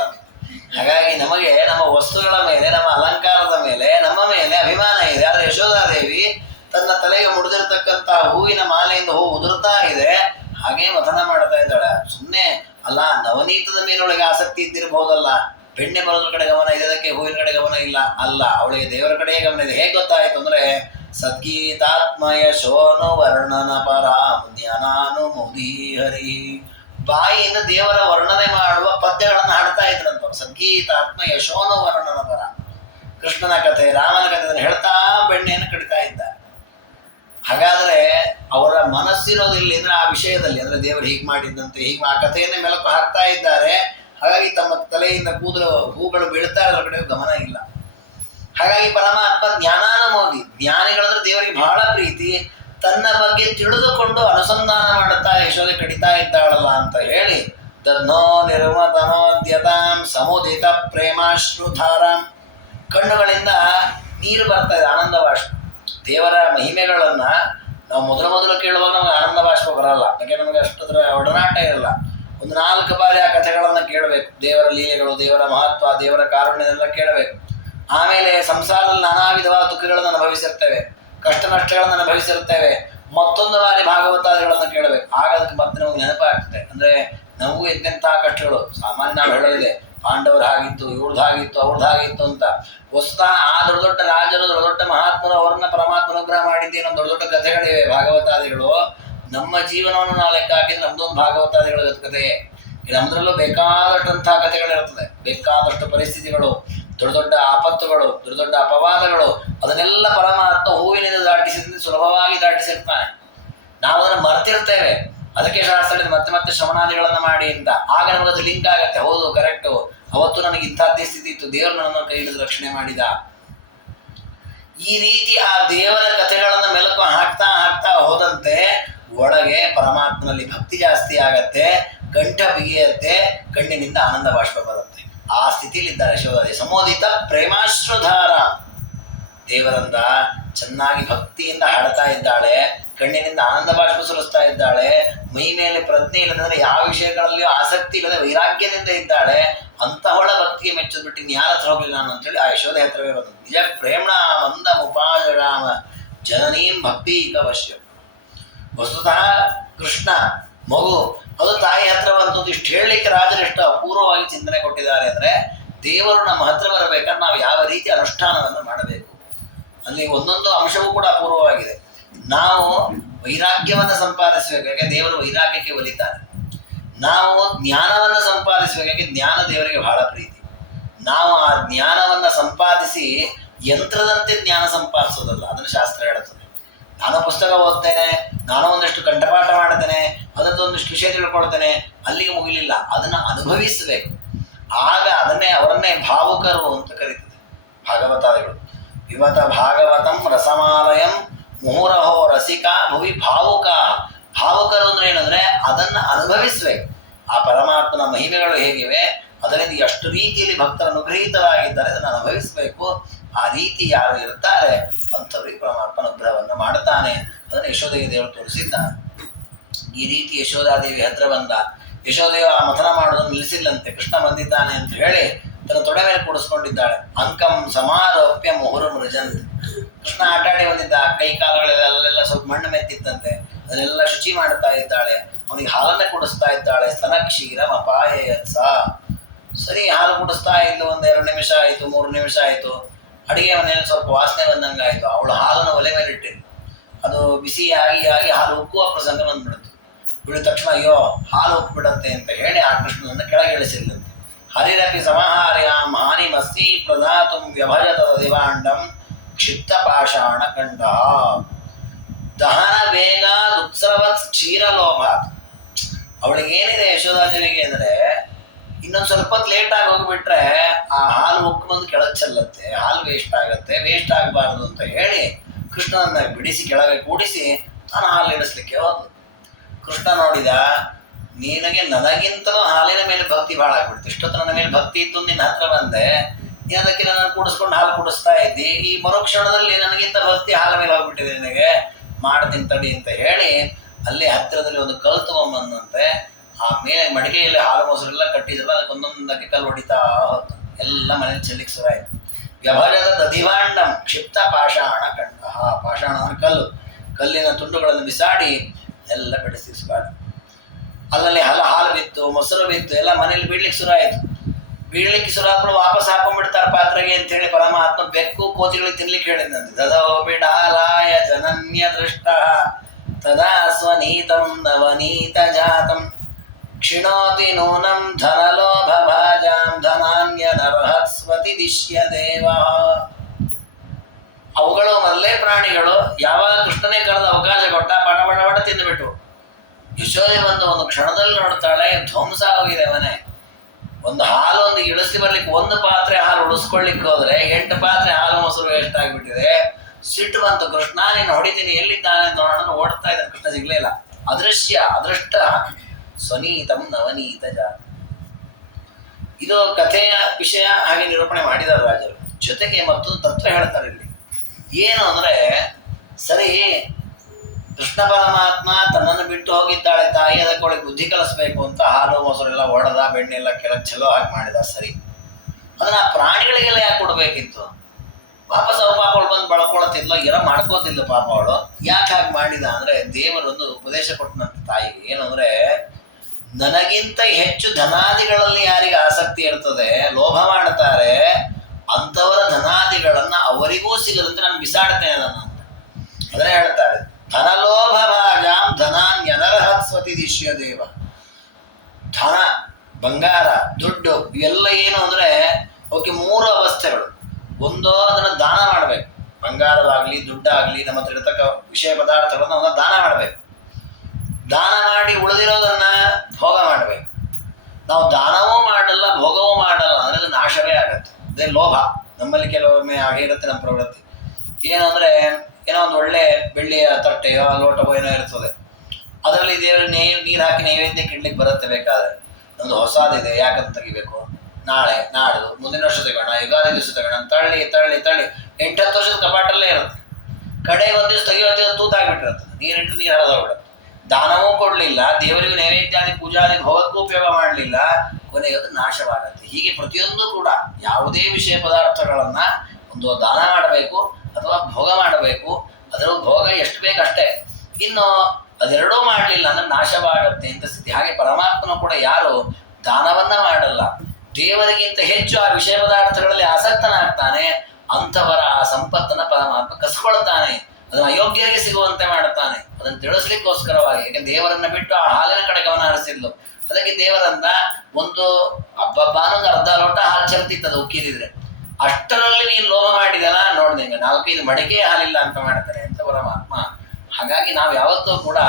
ಹಾಗಾಗಿ ನಮಗೆ ನಮ್ಮ ವಸ್ತುಗಳ ಮೇಲೆ, ನಮ್ಮ ಅಲಂಕಾರದ ಮೇಲೆ, ನಮ್ಮ ಮೇಲೆ ಅಭಿಮಾನ ಇದೆ. ಆದ್ರೆ ಯಶೋಧಾದೇವಿ ತನ್ನ ತಲೆಗೆ ಮುಡಿದಿರತಕ್ಕಂತಹ ಹೂವಿನ ಮಾಲೆಯಿಂದ ಹೂ ಉದುರ್ತಾ ಇದೆ, ಹಾಗೆ ಮಥನ ಮಾಡ್ತಾ ಇದ್ದಾಳೆ. ಸುಮ್ಮನೆ ಅಲ್ಲ, ನವನೀತದ ಮೇಲೊಳಗೆ ಆಸಕ್ತಿ ಇದ್ದಿರಬಹುದಲ್ಲ, ಬೆಣ್ಣೆ ಬರೋದ್ರ ಕಡೆ ಗಮನ ಇದೆ, ಅದಕ್ಕೆ ಹೂವಿನ ಕಡೆ ಗಮನ ಇಲ್ಲ ಅಲ್ಲ, ಅವಳಿಗೆ ದೇವರ ಕಡೆಯೇ ಗಮನ ಇದೆ. ಹೇಗೆ ಗೊತ್ತಾಯ್ತು ಅಂದ್ರೆ, ಸದ್ಗೀತಾತ್ಮಯ ಶೋನು ವರ್ಣನ ಪರಾಂ ಜ್ಞಾನಾನುಮೋದಿ ಹರಿ. ಬಾಯಿಯಿಂದ ದೇವರ ವರ್ಣನೆ ಮಾಡುವ ಪದ್ಯಗಳನ್ನು ಹಾಡ್ತಾ ಇದ್ರಂತ. ಸಂಗೀತಾತ್ಮ ಯಶೋನ ವರ್ಣನ ಪರ. ಕೃಷ್ಣನ ಕಥೆ, ರಾಮನ ಕಥೆ ಅದನ್ನು ಹೇಳ್ತಾ ಬೆಣ್ಣೆಯನ್ನು ಕಡಿತಾ ಇದ್ದಾರೆ. ಹಾಗಾದ್ರೆ ಅವರ ಮನಸ್ಸಿರೋದಿಲ್ಲ ಅಂದ್ರೆ ಆ ವಿಷಯದಲ್ಲಿ, ಅಂದ್ರೆ ದೇವರು ಹೀಗೆ ಮಾಡಿದ್ದಂತೆ, ಹೀಗೆ ಆ ಕಥೆಯನ್ನೇ ಮೆಲುಕು ಹಾಕ್ತಾ ಇದ್ದಾರೆ. ಹಾಗಾಗಿ ತಮ್ಮ ತಲೆಯಿಂದ ಕೂದಲು ಹೂಗಳು ಬೀಳ್ತಾ ಇರೋ ಕಡೆ ಗಮನ ಇಲ್ಲ. ಹಾಗಾಗಿ ಪರಮಾತ್ಮ ಜ್ಞಾನಾನುಮೋದಿ, ಜ್ಞಾನಿಗಳಂದ್ರೆ ದೇವರಿಗೆ ಬಹಳ ಪ್ರೀತಿ. ತನ್ನ ಬಗ್ಗೆ ತಿಳಿದುಕೊಂಡು ಅನುಸಂಧಾನ ಮಾಡುತ್ತಾ ಯಶೋದೆ ಕಡಿತಾ ಇದ್ದಾಳಲ್ಲ ಅಂತ ಹೇಳಿ ತನ್ನೋ ನಿರ್ಮತನೋದ್ಯತಾಂ ಸಮುದಿತ ಪ್ರೇಮಾಶ್ರುಧಾರಾಂ, ಕಣ್ಣುಗಳಿಂದ ನೀರು ಬರ್ತಾ ಇದೆ, ಆನಂದ ಬಾಷ್ಪ. ದೇವರ ಮಹಿಮೆಗಳನ್ನ ನಾವು ಮೊದಲು ಕೇಳುವಾಗ ನಮಗೆ ಆನಂದ ಬಾಷ್ಪ ಬರಲ್ಲ, ಯಾಕೆ ನಮಗೆ ಅಷ್ಟದ್ರ ಒಡನಾಟ ಇರಲ್ಲ. ಒಂದು 4 ಬಾರಿ ಆ ಕಥೆಗಳನ್ನು ಕೇಳಬೇಕು. ದೇವರ ಲೀಲೆಗಳು, ದೇವರ ಮಹತ್ವ, ದೇವರ ಕಾರುಣ್ಯನೆಲ್ಲ ಕೇಳಬೇಕು. ಆಮೇಲೆ ಸಂಸಾರದಲ್ಲಿ ನಾನಾ ವಿಧವಾದ ದುಃಖಗಳನ್ನು ಅನುಭವಿಸಿರ್ತೇವೆ, ಕಷ್ಟ ನಷ್ಟಗಳನ್ನು ಅನುಭವಿಸಿರ್ತೇವೆ. ಮತ್ತೊಂದು ಬಾರಿ ಭಾಗವತಾದಿಗಳನ್ನು ಕೇಳಬೇಕು. ಆಗ ಅದಕ್ಕೆ ಮತ್ತೆ ನಮಗೆ ನೆನಪಾಗ್ತದೆ. ಅಂದ್ರೆ ನಮಗೂ ಎಂತೆಂತಹ ಕಷ್ಟಗಳು ಸಾಮಾನ್ಯ ನಾವು ಹೇಳೋದಿದೆ, ಪಾಂಡವರು ಹಾಗಿತ್ತು, ಇವ್ರದ್ದಾಗಿತ್ತು, ಅವ್ರದ್ದಾಗಿತ್ತು ಅಂತ. ವಸ್ತುತಃ ಆ ದೊಡ್ಡ ದೊಡ್ಡ ರಾಜರು, ದೊಡ್ಡ ದೊಡ್ಡ ಮಹಾತ್ಮರು ಅವರನ್ನ ಪರಮಾತ್ಮ ಅನುಗ್ರಹ ಮಾಡಿದ್ದೇನೋ ದೊಡ್ಡ ದೊಡ್ಡ ಕಥೆಗಳಿವೆ ಭಾಗವತಾದಿಗಳು. ನಮ್ಮ ಜೀವನವನ್ನು ನಾವು ಲೆಕ್ಕ ಹಾಕಿದ್ರೆ ನಮ್ದೊಂದು ಭಾಗವತಾದಿಗಳ ಕಥೆ. ನಮ್ದ್ರಲ್ಲೂ ಬೇಕಾದಷ್ಟಂತಹ ಕಥೆಗಳಿರ್ತದೆ, ಬೇಕಾದಷ್ಟು ಪರಿಸ್ಥಿತಿಗಳು, ದೊಡ್ಡ ದೊಡ್ಡ ಆಪತ್ತುಗಳು, ದೊಡ್ಡ ದೊಡ್ಡ ಅಪವಾದಗಳು, ಅದನ್ನೆಲ್ಲ ಪರಮಾತ್ಮ ಹೂವಿನಿಂದ ದಾಟಿಸಿದ್ರೆ ಸುಲಭವಾಗಿ ದಾಟಿಸಿರ್ತಾನೆ. ನಾವು ಅದನ್ನು ಮರ್ತಿರ್ತೇವೆ. ಅದಕ್ಕೆ ಶಾಸ್ತ್ರದಲ್ಲಿ ಮತ್ತೆ ಮತ್ತೆ ಶ್ರವಣಾದಿಗಳನ್ನು ಮಾಡಿ ಅಂತ. ಆಗ ನಮಗದು ಲಿಂಕ್ ಆಗತ್ತೆ. ಹೌದು, ಕರೆಕ್ಟು, ಅವತ್ತು ನನಗೆ ಇಂಥದ್ದೇ ಸ್ಥಿತಿ ಇತ್ತು, ದೇವರು ನನ್ನನ್ನು ಕೈ ಹಿಡಿದು ರಕ್ಷಣೆ ಮಾಡಿದ. ಈ ರೀತಿ ಆ ದೇವರ ಕಥೆಗಳನ್ನು ಮೆಲುಕು ಹಾಕ್ತಾ ಹೋದಂತೆ ಒಳಗೆ ಪರಮಾತ್ಮನಲ್ಲಿ ಭಕ್ತಿ ಜಾಸ್ತಿ ಆಗತ್ತೆ, ಕಂಠ ಬಿಗಿಯತ್ತೆ, ಕಣ್ಣಿನಿಂದ ಆನಂದ ಬಾಷ್ಪ ಬರುತ್ತೆ. ಆ ಸ್ಥಿತಿಯಲ್ಲಿ ಇದ್ದಾರೆ ಯಶೋದೆ. ಸಮೋದಿತ ಪ್ರೇಮಾಶ್ರುಧಾರ, ದೇವರಂದ ಚೆನ್ನಾಗಿ ಭಕ್ತಿಯಿಂದ ಹಾಡ್ತಾ ಇದ್ದಾಳೆ, ಕಣ್ಣಿನಿಂದ ಆನಂದ ಬಾಷ್ಪ ಸುರಿಸ್ತಾ ಇದ್ದಾಳೆ. ಮೈ ಮೇಲೆ ಪ್ರಜ್ಞೆ ಇಲ್ಲದಂದ್ರೆ ಯಾವ ವಿಷಯಗಳಲ್ಲಿಯೂ ಆಸಕ್ತಿ ಇಲ್ಲದೆ ವೈರಾಗ್ಯದಿಂದ ಇದ್ದಾಳೆ. ಅಂತಹೊಳ ಭಕ್ತಿಗೆ ಮೆಚ್ಚದ್ಬಿಟ್ಟು ಇನ್ಯಾರ ಹತ್ರ ಹೋಗ್ಲಿಲ್ಲ ನಾನು ಅಂತೇಳಿ ಆ ಯಶೋದೆ ಹತ್ರವೇ ಬರೋದು. ನಿಜ ಪ್ರೇಮಣ ಮಂದ ಮುಪಾಜರಾಮ ಜನನೀಂ ಭಕ್ತಿ ಅವಶ್ಯ. ವಸ್ತುತಃ ಕೃಷ್ಣ ಮಗು ಅದು ತಾಯಿ ಹತ್ರ ಬಂತು. ಇಷ್ಟು ಹೇಳಲಿಕ್ಕೆ ರಾಜರು ಎಷ್ಟು ಅಪೂರ್ವವಾಗಿ ಚಿಂತನೆ ಕೊಟ್ಟಿದ್ದಾರೆ ಅಂದ್ರೆ, ದೇವರು ನಮ್ಮ ಹತ್ರ ಬರಬೇಕಾದ್ರೆ ನಾವು ಯಾವ ರೀತಿ ಅನುಷ್ಠಾನವನ್ನು ಮಾಡಬೇಕು. ಅಲ್ಲಿ ಒಂದೊಂದು ಅಂಶವೂ ಕೂಡ ಅಪೂರ್ವವಾಗಿದೆ. ನಾವು ವೈರಾಗ್ಯವನ್ನು ಸಂಪಾದಿಸಬೇಕು, ಯಾಕೆ ದೇವರು ವೈರಾಗ್ಯಕ್ಕೆ ಒಲಿತಾನೆ. ನಾವು ಜ್ಞಾನವನ್ನು ಸಂಪಾದಿಸಬೇಕು, ಯಾಕೆ ಜ್ಞಾನ ದೇವರಿಗೆ ಬಹಳ ಪ್ರೀತಿ. ನಾವು ಆ ಜ್ಞಾನವನ್ನು ಸಂಪಾದಿಸಿ ಯಂತ್ರದಂತೆ ಜ್ಞಾನ ಸಂಪಾದಿಸೋದಲ್ಲ, ಅದನ್ನು ಶಾಸ್ತ್ರ ಹೇಳುತ್ತದೆ. ನಾನು ಪುಸ್ತಕ ಓದ್ತೇನೆ, ನಾನು ಒಂದಷ್ಟು ಕಂಠಪಾಠ ಮಾಡ್ತೇನೆ, ಅದರದ್ದು ಒಂದಿಷ್ಟು ವಿಷಯ ತಿಳ್ಕೊಳ್ತೇನೆ, ಅಲ್ಲಿಗೆ ಮುಗಿಲಿಲ್ಲ. ಅದನ್ನು ಅನುಭವಿಸಬೇಕು. ಆಗ ಅವರನ್ನೇ ಭಾವುಕರು ಅಂತ ಕರೀತದೆ ಭಾಗವತಾದಿಗಳು. ವಿವತ ಭಾಗವತಂ ರಸಮಾಲಯಂ ಮುಹುರಹೋ ರಸಿಕಾ ಭುವಿ ಭಾವುಕ. ಭಾವುಕರು ಅಂದ್ರೆ ಏನಂದ್ರೆ ಅದನ್ನು ಅನುಭವಿಸ್ಬೇಕು. ಆ ಪರಮಾತ್ಮನ ಮಹಿಮೆಗಳು ಹೇಗಿವೆ, ಅದರಿಂದ ಎಷ್ಟು ರೀತಿಯಲ್ಲಿ ಭಕ್ತರು ಅನುಗ್ರಹೀತರಾಗಿದ್ದಾರೆ ಅದನ್ನು ಅನುಭವಿಸಬೇಕು. ಆ ರೀತಿ ಯಾರು ಇರ್ತಾರೆ ಅಂಥವ್ರಿಗೆ ಪರಮಾತ್ಮ ಅನುಗ್ರಹವನ್ನು ಮಾಡ್ತಾನೆ. ಅದನ್ನು ಯಶೋದೇವಿ ದೇವರು ತೋರಿಸಿದ್ದಾನೆ. ಈ ರೀತಿ ಯಶೋಧಾದೇವಿ ಹತ್ರ ಬಂದ. ಯಶೋದೇವಿ ಆ ಮಥನ ಮಾಡೋದನ್ನು ನಿಲ್ಲಿಸಿಲ್ಲಂತೆ. ಕೃಷ್ಣ ಬಂದಿದ್ದಾನೆ ಅಂತ ಹೇಳಿ ತನ್ನ ತೊಡೆ ಮೇಲೆ ಕೂಡಿಸ್ಕೊಂಡಿದ್ದಾಳೆ. ಅಂಕಂ ಸಮಾರೋಪ್ಯ ಮುಹುರು ಮೃಜಂತ್. ಕೃಷ್ಣ ಆಟಾಡಿ ಬಂದಿದ್ದ, ಕೈ ಕಾಲುಗಳೆಲ್ಲ ಸ್ವಲ್ಪ ಮಣ್ಣು ಮೆತ್ತಿತ್ತಂತೆ, ಅದನ್ನೆಲ್ಲ ಶುಚಿ ಮಾಡ್ತಾ ಇದ್ದಾಳೆ. ಅವನಿಗೆ ಹಾಲನ್ನೇ ಕುಡಿಸ್ತಾ ಇದ್ದಾಳೆ. ಸ್ತನ ಕ್ಷೀರ ಅಪಾಯಸ. ಸರಿ, ಹಾಲು ಕುಡಿಸ್ತಾ ಇದ್ದು 1-2 ನಿಮಿಷ ಆಯಿತು, 3 ನಿಮಿಷ ಆಯಿತು. ಅಡಿಗೆ ಮನೆಯಲ್ಲಿ ಸ್ವಲ್ಪ ವಾಸನೆ ಬಂದಂಗಾಯಿತು. ಅವಳು ಹಾಲನ್ನು ಒಲೆ ಮೇಲೆ ಇಟ್ಟಿದ್ದು, ಅದು ಬಿಸಿಯಾಗಿ ಹಾಲು ಉಕ್ಕುವ ಪ್ರಸಂಗ ಬಂದ್ಬಿಡ್ತು. ಬಿಡಿದ ತಕ್ಷಣ ಅಯ್ಯೋ ಹಾಲು ಉಕ್ಬಿಡತ್ತೆ ಅಂತ ಹೇಳಿ ಆ ಕೃಷ್ಣನನ್ನು ಕೆಳಗೆ ಇಳಿಸಿಲ್ಲಂತೆ. ಹರಿರಪಿ ಸಮಹಾರ್ಯಾಂ ಹಾನಿ ಮಸ್ತಿ ಪ್ರಧಾತುಂ ವ್ಯಭಜತ ದಿವಾಂಡಂ ಕ್ಷಿಪ್ತ ಪಾಷಾಣ ಕಂಡ ದಹನ ಬೇಗ ಉತ್ಸವತ್ ಕ್ಷೀರಲೋಭಾತ್. ಅವಳಿಗೆ ಏನಿದೆ ಯಶೋಧಾದೇವಿಗೆ ಅಂದ್ರೆ, ಇನ್ನೊಂದು ಸ್ವಲ್ಪ ಹೊತ್ತು ಲೇಟ್ ಆಗಿ ಹೋಗ್ಬಿಟ್ರೆ ಆ ಹಾಲು ಉಕ್ಕು ಬಂದು ಕೆಳಗೆ ಚೆಲ್ಲತ್ತೆ, ಹಾಲು ವೇಸ್ಟ್ ಆಗತ್ತೆ. ವೇಸ್ಟ್ ಆಗಬಾರ್ದು ಅಂತ ಹೇಳಿ ಕೃಷ್ಣನನ್ನ ಬಿಡಿಸಿ ಕೆಳಗೆ ಕೂಡಿಸಿ ನಾನು ಹಾಲು ಇಡಿಸ್ಲಿಕ್ಕೆ ಹೋದ್ನು. ಕೃಷ್ಣ ನೋಡಿದ, ನನಗಿಂತಲೂ ಹಾಲಿನ ಮೇಲೆ ಭಕ್ತಿ ಭಾಳ ಆಗ್ಬಿಡ್ತು. ಇಷ್ಟೊತ್ತು ನನ್ನ ಮೇಲೆ ಭಕ್ತಿ ಇತ್ತು, ನಿನ್ನ ಹತ್ರ ಬಂದೆ, ನೀನು ಅದಕ್ಕೆ ನಾನು ಕೂಡಿಸ್ಕೊಂಡು ಹಾಲು ಕುಡಿಸ್ತಾ ಇದ್ದಿ. ಈ ಮರುಕ್ಷಣದಲ್ಲಿ ನನಗಿಂತ ಭಕ್ತಿ ಹಾಲ ಮೇಲೆ ಹೋಗ್ಬಿಟ್ಟಿದೆ, ನಿನಗೆ ಮಾಡ್ತೀನಿ ತಡಿ ಅಂತ ಹೇಳಿ ಅಲ್ಲಿ ಹತ್ತಿರದಲ್ಲಿ ಒಂದು ಕಲ್ಲು ತಗೊಂಬಂದಂತೆ. ಆ ಮೇಲೆ ಮಡಿಕೆಯಲ್ಲಿ ಹಾಲು ಮೊಸರೆಲ್ಲ ಕಟ್ಟಿದ್ರಲ್ಲ, ಅದಕ್ಕೆ ಒಂದೊಂದಕ್ಕೆ ಕಲ್ಲು ಹೊಡಿತಾ ಹೊತ್ತು ಎಲ್ಲ ಮನೇಲಿ ಚೆಲ್ಲಿಕ್ಕೆ ಶುರುವಾಯಿತು. ವ್ಯವಹಾರದ ದಧಿವಾಂಡಂ ಕ್ಷಿಪ್ತ ಪಾಷಾಣ ಕಂಡ. ಪಾಷಾಣ ಅಂದ್ರೆ ಕಲ್ಲಿನ ತುಂಡುಗಳನ್ನು ಬಿಸಾಡಿ ಎಲ್ಲ ಬೆಳೆಸಿಸ್ಬಾರ್ದು. ಅಲ್ಲಲ್ಲಿ ಹಾಲು ಬಿತ್ತು, ಮೊಸರು ಬಿತ್ತು, ಎಲ್ಲ ಮನೇಲಿ ಬೀಳ್ಲಿಕ್ಕೆ ಶುರುವಾಯಿತು. ಬೀಳ್ಲಿಕ್ಕೆ ಶುರುವಾಗ್ಬಿಟ್ಟು ವಾಪಸ್ ಹಾಕೊಂಡ್ಬಿಡ್ತಾರೆ ಪಾತ್ರೆಗೆ ಅಂತ ಹೇಳಿ ಪರಮಾತ್ಮ ಬೆಕ್ಕು ಕೋತಿಗಳಿಗೆ ತಿನ್ಲಿಕ್ಕೆ ಹೇಳಿದಂತೆ. ದದೋ ಬಿಡಾಲಾಯ ಜನನ್ಯ ದೃಷ್ಟ ತದಾ ಸ್ವನೀತಂ ನವನೀತ ಜಾತಂ ಕ್ಷಿಣೋತಿ ನೂನಂ ಧನಲೋಭ ಭಾಜಾಂ ಧನಾನ್ಯನರ್ಹತ್ಸ್ವತಿ ದಿಶ್ಯ ದೇವ. ಅವುಗಳು ಮಲ್ಲೆ ಪ್ರಾಣಿಗಳು ಯಾವಾಗ ಕೃಷ್ಣನೇ ಕರೆದ ಅವಕಾಶ ಕೊಟ್ಟ ಪಟ ಪಟ ಪಟ ತಿಂದುಬಿಟ್ಟು. ಯಶೋದೆ ಬಂದು ಒಂದು ಕ್ಷಣದಲ್ಲಿ ನೋಡ್ತಾಳೆ, ಧ್ವಂಸ ಆಗಿದೆ ಮನೆ. ಒಂದು ಹಾಲು ಒಂದು ಇಳಿಸಿ ಬರ್ಲಿಕ್ಕೆ ಒಂದು ಪಾತ್ರೆ ಹಾಲು ಉಳಿಸ್ಕೊಳ್ಳಿಕ್ಕೆ ಹೋದ್ರೆ 8 ಪಾತ್ರೆ ಹಾಲು ಮೊಸರು ವೇಸ್ಟ್ ಆಗಿಬಿಟ್ಟಿದೆ. ಸಿಟ್ಟು ಬಂತು, ಕೃಷ್ಣ ನೀನು ಹೊಡಿತೀನಿ, ಎಲ್ಲಿದ್ದಾನೆ ನೋಡೋಣ. ಓಡ್ತಾ ಇದ್ದಾನೆ, ಕೃಷ್ಣ ಸಿಗ್ಲೇ ಇಲ್ಲ. ಅದೃಶ್ಯ ಅದೃಷ್ಟ ಸ್ವನೀತಂ ನವನೀತ ಜಾತ. ಇದು ಕಥೆಯ ವಿಷಯ ಹಾಗೆ ನಿರೂಪಣೆ ಮಾಡಿದ್ದಾರೆ ರಾಜರು. ಜೊತೆಗೆ ಮತ್ತೊಂದು ತತ್ವ ಹೇಳ್ತಾರೆ ಇಲ್ಲಿ. ಏನು ಅಂದ್ರೆ, ಸರಿ ಕೃಷ್ಣ ಪರಮಾತ್ಮ ತನ್ನನ್ನು ಬಿಟ್ಟು ಹೋಗಿದ್ದಾಳೆ ತಾಯಿ, ಅದಕ್ಕೆ ಅವಳಿಗೆ ಬುದ್ಧಿ ಕಲಿಸ್ಬೇಕು ಅಂತ ಹಾಲು ಮೊಸರೆಲ್ಲ ಒಡೆದ, ಬೆಣ್ಣೆಲ್ಲ ಚಲೋ ಹಾಕಿ ಮಾಡಿದ. ಸರಿ, ಅದನ್ನ ಪ್ರಾಣಿಗಳಿಗೆಲ್ಲ ಯಾಕೆ ಕೊಡ್ಬೇಕಿತ್ತು? ವಾಪಸ್ ಅವ್ರ ಪಾಪ ಅವಳು ಬಂದು ಬಳಕೊಳತಿದ್ಲ, ಇರೋ ಮಾಡ್ಕೋತಿದ್ಲು ಪಾಪ ಅವಳು. ಯಾಕೆ ಹಾಗೆ ಮಾಡಿದ ಅಂದ್ರೆ, ದೇವರೊಂದು ಉಪದೇಶ ಕೊಟ್ಟನಂತ ತಾಯಿಗೆ. ಏನು ಅಂದ್ರೆ, ನನಗಿಂತ ಹೆಚ್ಚು ಧನಾದಿಗಳಲ್ಲಿ ಯಾರಿಗೆ ಆಸಕ್ತಿ ಇರ್ತದೆ, ಲೋಭ ಮಾಡ್ತಾರೆ, ಅಂಥವರ ಧನಾದಿಗಳನ್ನ ಅವರಿಗೂ ಸಿಗದಂತೆ ನಾನು ಬಿಸಾಡ್ತೇನೆ ನನ್ನ ಅಂತ. ಅದನ್ನೇ ಹೇಳ್ತಾರೆ, ಧನಲೋಭ ಭಾಜಾಂ ಧನಾನ್ಯನರ್ಹತ್ಸ್ವತಿ ದಿಶ್ಯ ದೇವ. ಧನ, ಬಂಗಾರ, ದುಡ್ಡು ಇವೆಲ್ಲ ಏನು ಅಂದ್ರೆ ಅವಕ್ಕೆ 3 ಅವಸ್ಥೆಗಳು. ಒಂದು, ಅದನ್ನ ದಾನ ಮಾಡ್ಬೇಕು. ಬಂಗಾರವಾಗ್ಲಿ ದುಡ್ಡಾಗ್ಲಿ ನಮ್ಮ ಹತ್ರ ಇರತಕ್ಕ ವಿಷಯ ಪದಾರ್ಥಗಳನ್ನ ಅವನ್ನ ದಾನ ಮಾಡ್ಬೇಕು. ದಾನ ಮಾಡಿ ಉಳಿದಿರೋದನ್ನ ಭೋಗ ಮಾಡ್ಬೇಕು. ನಾವು ದಾನವೂ ಮಾಡಲ್ಲ ಭೋಗವೂ ಮಾಡಲ್ಲ ಅಂದ್ರೆ ಅದು ನಾಶವೇ ಆಗತ್ತೆ. ಅದೇ ಲೋಭ. ನಮ್ಮಲ್ಲಿ ಕೆಲವೊಮ್ಮೆ ಹಾಗೆ ಇರುತ್ತೆ ನಮ್ಮ ಪ್ರವೃತ್ತಿ. ಏನು ಅಂದ್ರೆ, ಏನೋ ಒಂದು ಒಳ್ಳೆ ಬೆಳ್ಳಿಯ ತಟ್ಟೆಯೋ ಲೋಟವೋ ಏನೋ ಇರ್ತದೆ, ಅದರಲ್ಲಿ ದೇವರ ನೀರು ಹಾಕಿ ನೈವೇದ್ಯಕ್ಕೆ ಇಡ್ಲಿಕ್ಕೆ ಬರುತ್ತೆ. ಬೇಕಾದ್ರೆ ನಮ್ದು ಹೊಸದಿದೆ, ಯಾಕಂತ ತೆಗಿಬೇಕು, ನಾಳೆ ನಾಡ್ದು ಮುಂದಿನ ವರ್ಷ ತಗೋಣ, ಯುಗಾದಿ ದಿವಸ ತಗೋಣ, ತಳ್ಳಿ ತಳ್ಳಿ ತಳ್ಳಿ 8-10 ವರ್ಷದ ಕಪಾಟಲ್ಲೇ ಇರುತ್ತೆ. ಕಡೆಗೆ ಒಂದು ದಿವಸ ತೆಗಿಯೋತ್ತಿಗೆ ತೂತಾಗ್ಬಿಟ್ಟಿರುತ್ತೆ, ನೀರಿಟ್ಟು ನೀರು ಹರಿದೋಗ್ಬಿಡುತ್ತೆ. ದಾನವೂ ಕೊಡಲಿಲ್ಲ, ದೇವರಿಗೂ ನೈವೇದ್ಯಾದಿ ಪೂಜಾದಿ ಭೋಗಕ್ಕೂ ಉಪಯೋಗ ಮಾಡಲಿಲ್ಲ, ಕೊನೆಗೆ ಅದು ನಾಶವಾಗತ್ತೆ. ಹೀಗೆ ಪ್ರತಿಯೊಂದು ಕೂಡ ಯಾವುದೇ ವಿಷಯ ಪದಾರ್ಥಗಳನ್ನ ಒಂದು ದಾನ ಮಾಡಬೇಕು ಅಥವಾ ಭೋಗ ಮಾಡಬೇಕು. ಅದರ ಭೋಗ ಎಷ್ಟು ಬೇಕಷ್ಟೇ, ಇನ್ನು ಅದೆರಡೂ ಮಾಡಲಿಲ್ಲ ಅಂದ್ರೆ ನಾಶವಾಗತ್ತೆ ಅಂತ ಸ್ಥಿತಿ. ಹಾಗೆ ಪರಮಾತ್ಮನು ಕೂಡ ಯಾರು ದಾನವನ್ನ ಮಾಡಲ್ಲ, ದೇವರಿಗಿಂತ ಹೆಚ್ಚು ಆ ವಿಷಯ ಪದಾರ್ಥಗಳಲ್ಲಿ ಆಸಕ್ತನಾಗ್ತಾನೆ, ಅಂಥವರ ಆ ಸಂಪತ್ತನ್ನ ಪರಮಾತ್ಮ ಕಸ್ಕೊಳ್ತಾನೆ, ಅದನ್ನು ಅಯೋಗ್ಯರಿಗೆ ಸಿಗುವಂತೆ ಮಾಡುತ್ತಾನೆ. ಅದನ್ನು ತಿಳಿಸ್ಲಿಕ್ಕೋಸ್ಕರವಾಗಿ, ಯಾಕೆ ದೇವರನ್ನ ಬಿಟ್ಟು ಆ ಹಾಲಿನ ಕಡೆ ಗಮನ ಹರಿಸಿದ್ಲು. ಅದಕ್ಕೆ ದೇವರನ್ನ ಒಂದು ಹಬ್ಬಬ್ಬಾನೊಂದು ಅರ್ಧ ಲೋಟ ಹಾಲು ಚೆಲ್ತಿತ್ತದು ಉಕ್ಕಿದಿದ್ರೆ, ಅಷ್ಟರಲ್ಲಿ ನೀನು ಲೋಭ ಮಾಡಿದಲ್ಲ ನೋಡ್ದೆ, 4-5 ಮಡಿಕೆ ಹಾಲಿಲ್ಲ ಅಂತ ಮಾಡ್ತಾನೆ ಅಂತ ಪರಮಾತ್ಮ. ಹಾಗಾಗಿ ನಾವು ಯಾವತ್ತೂ ಕೂಡ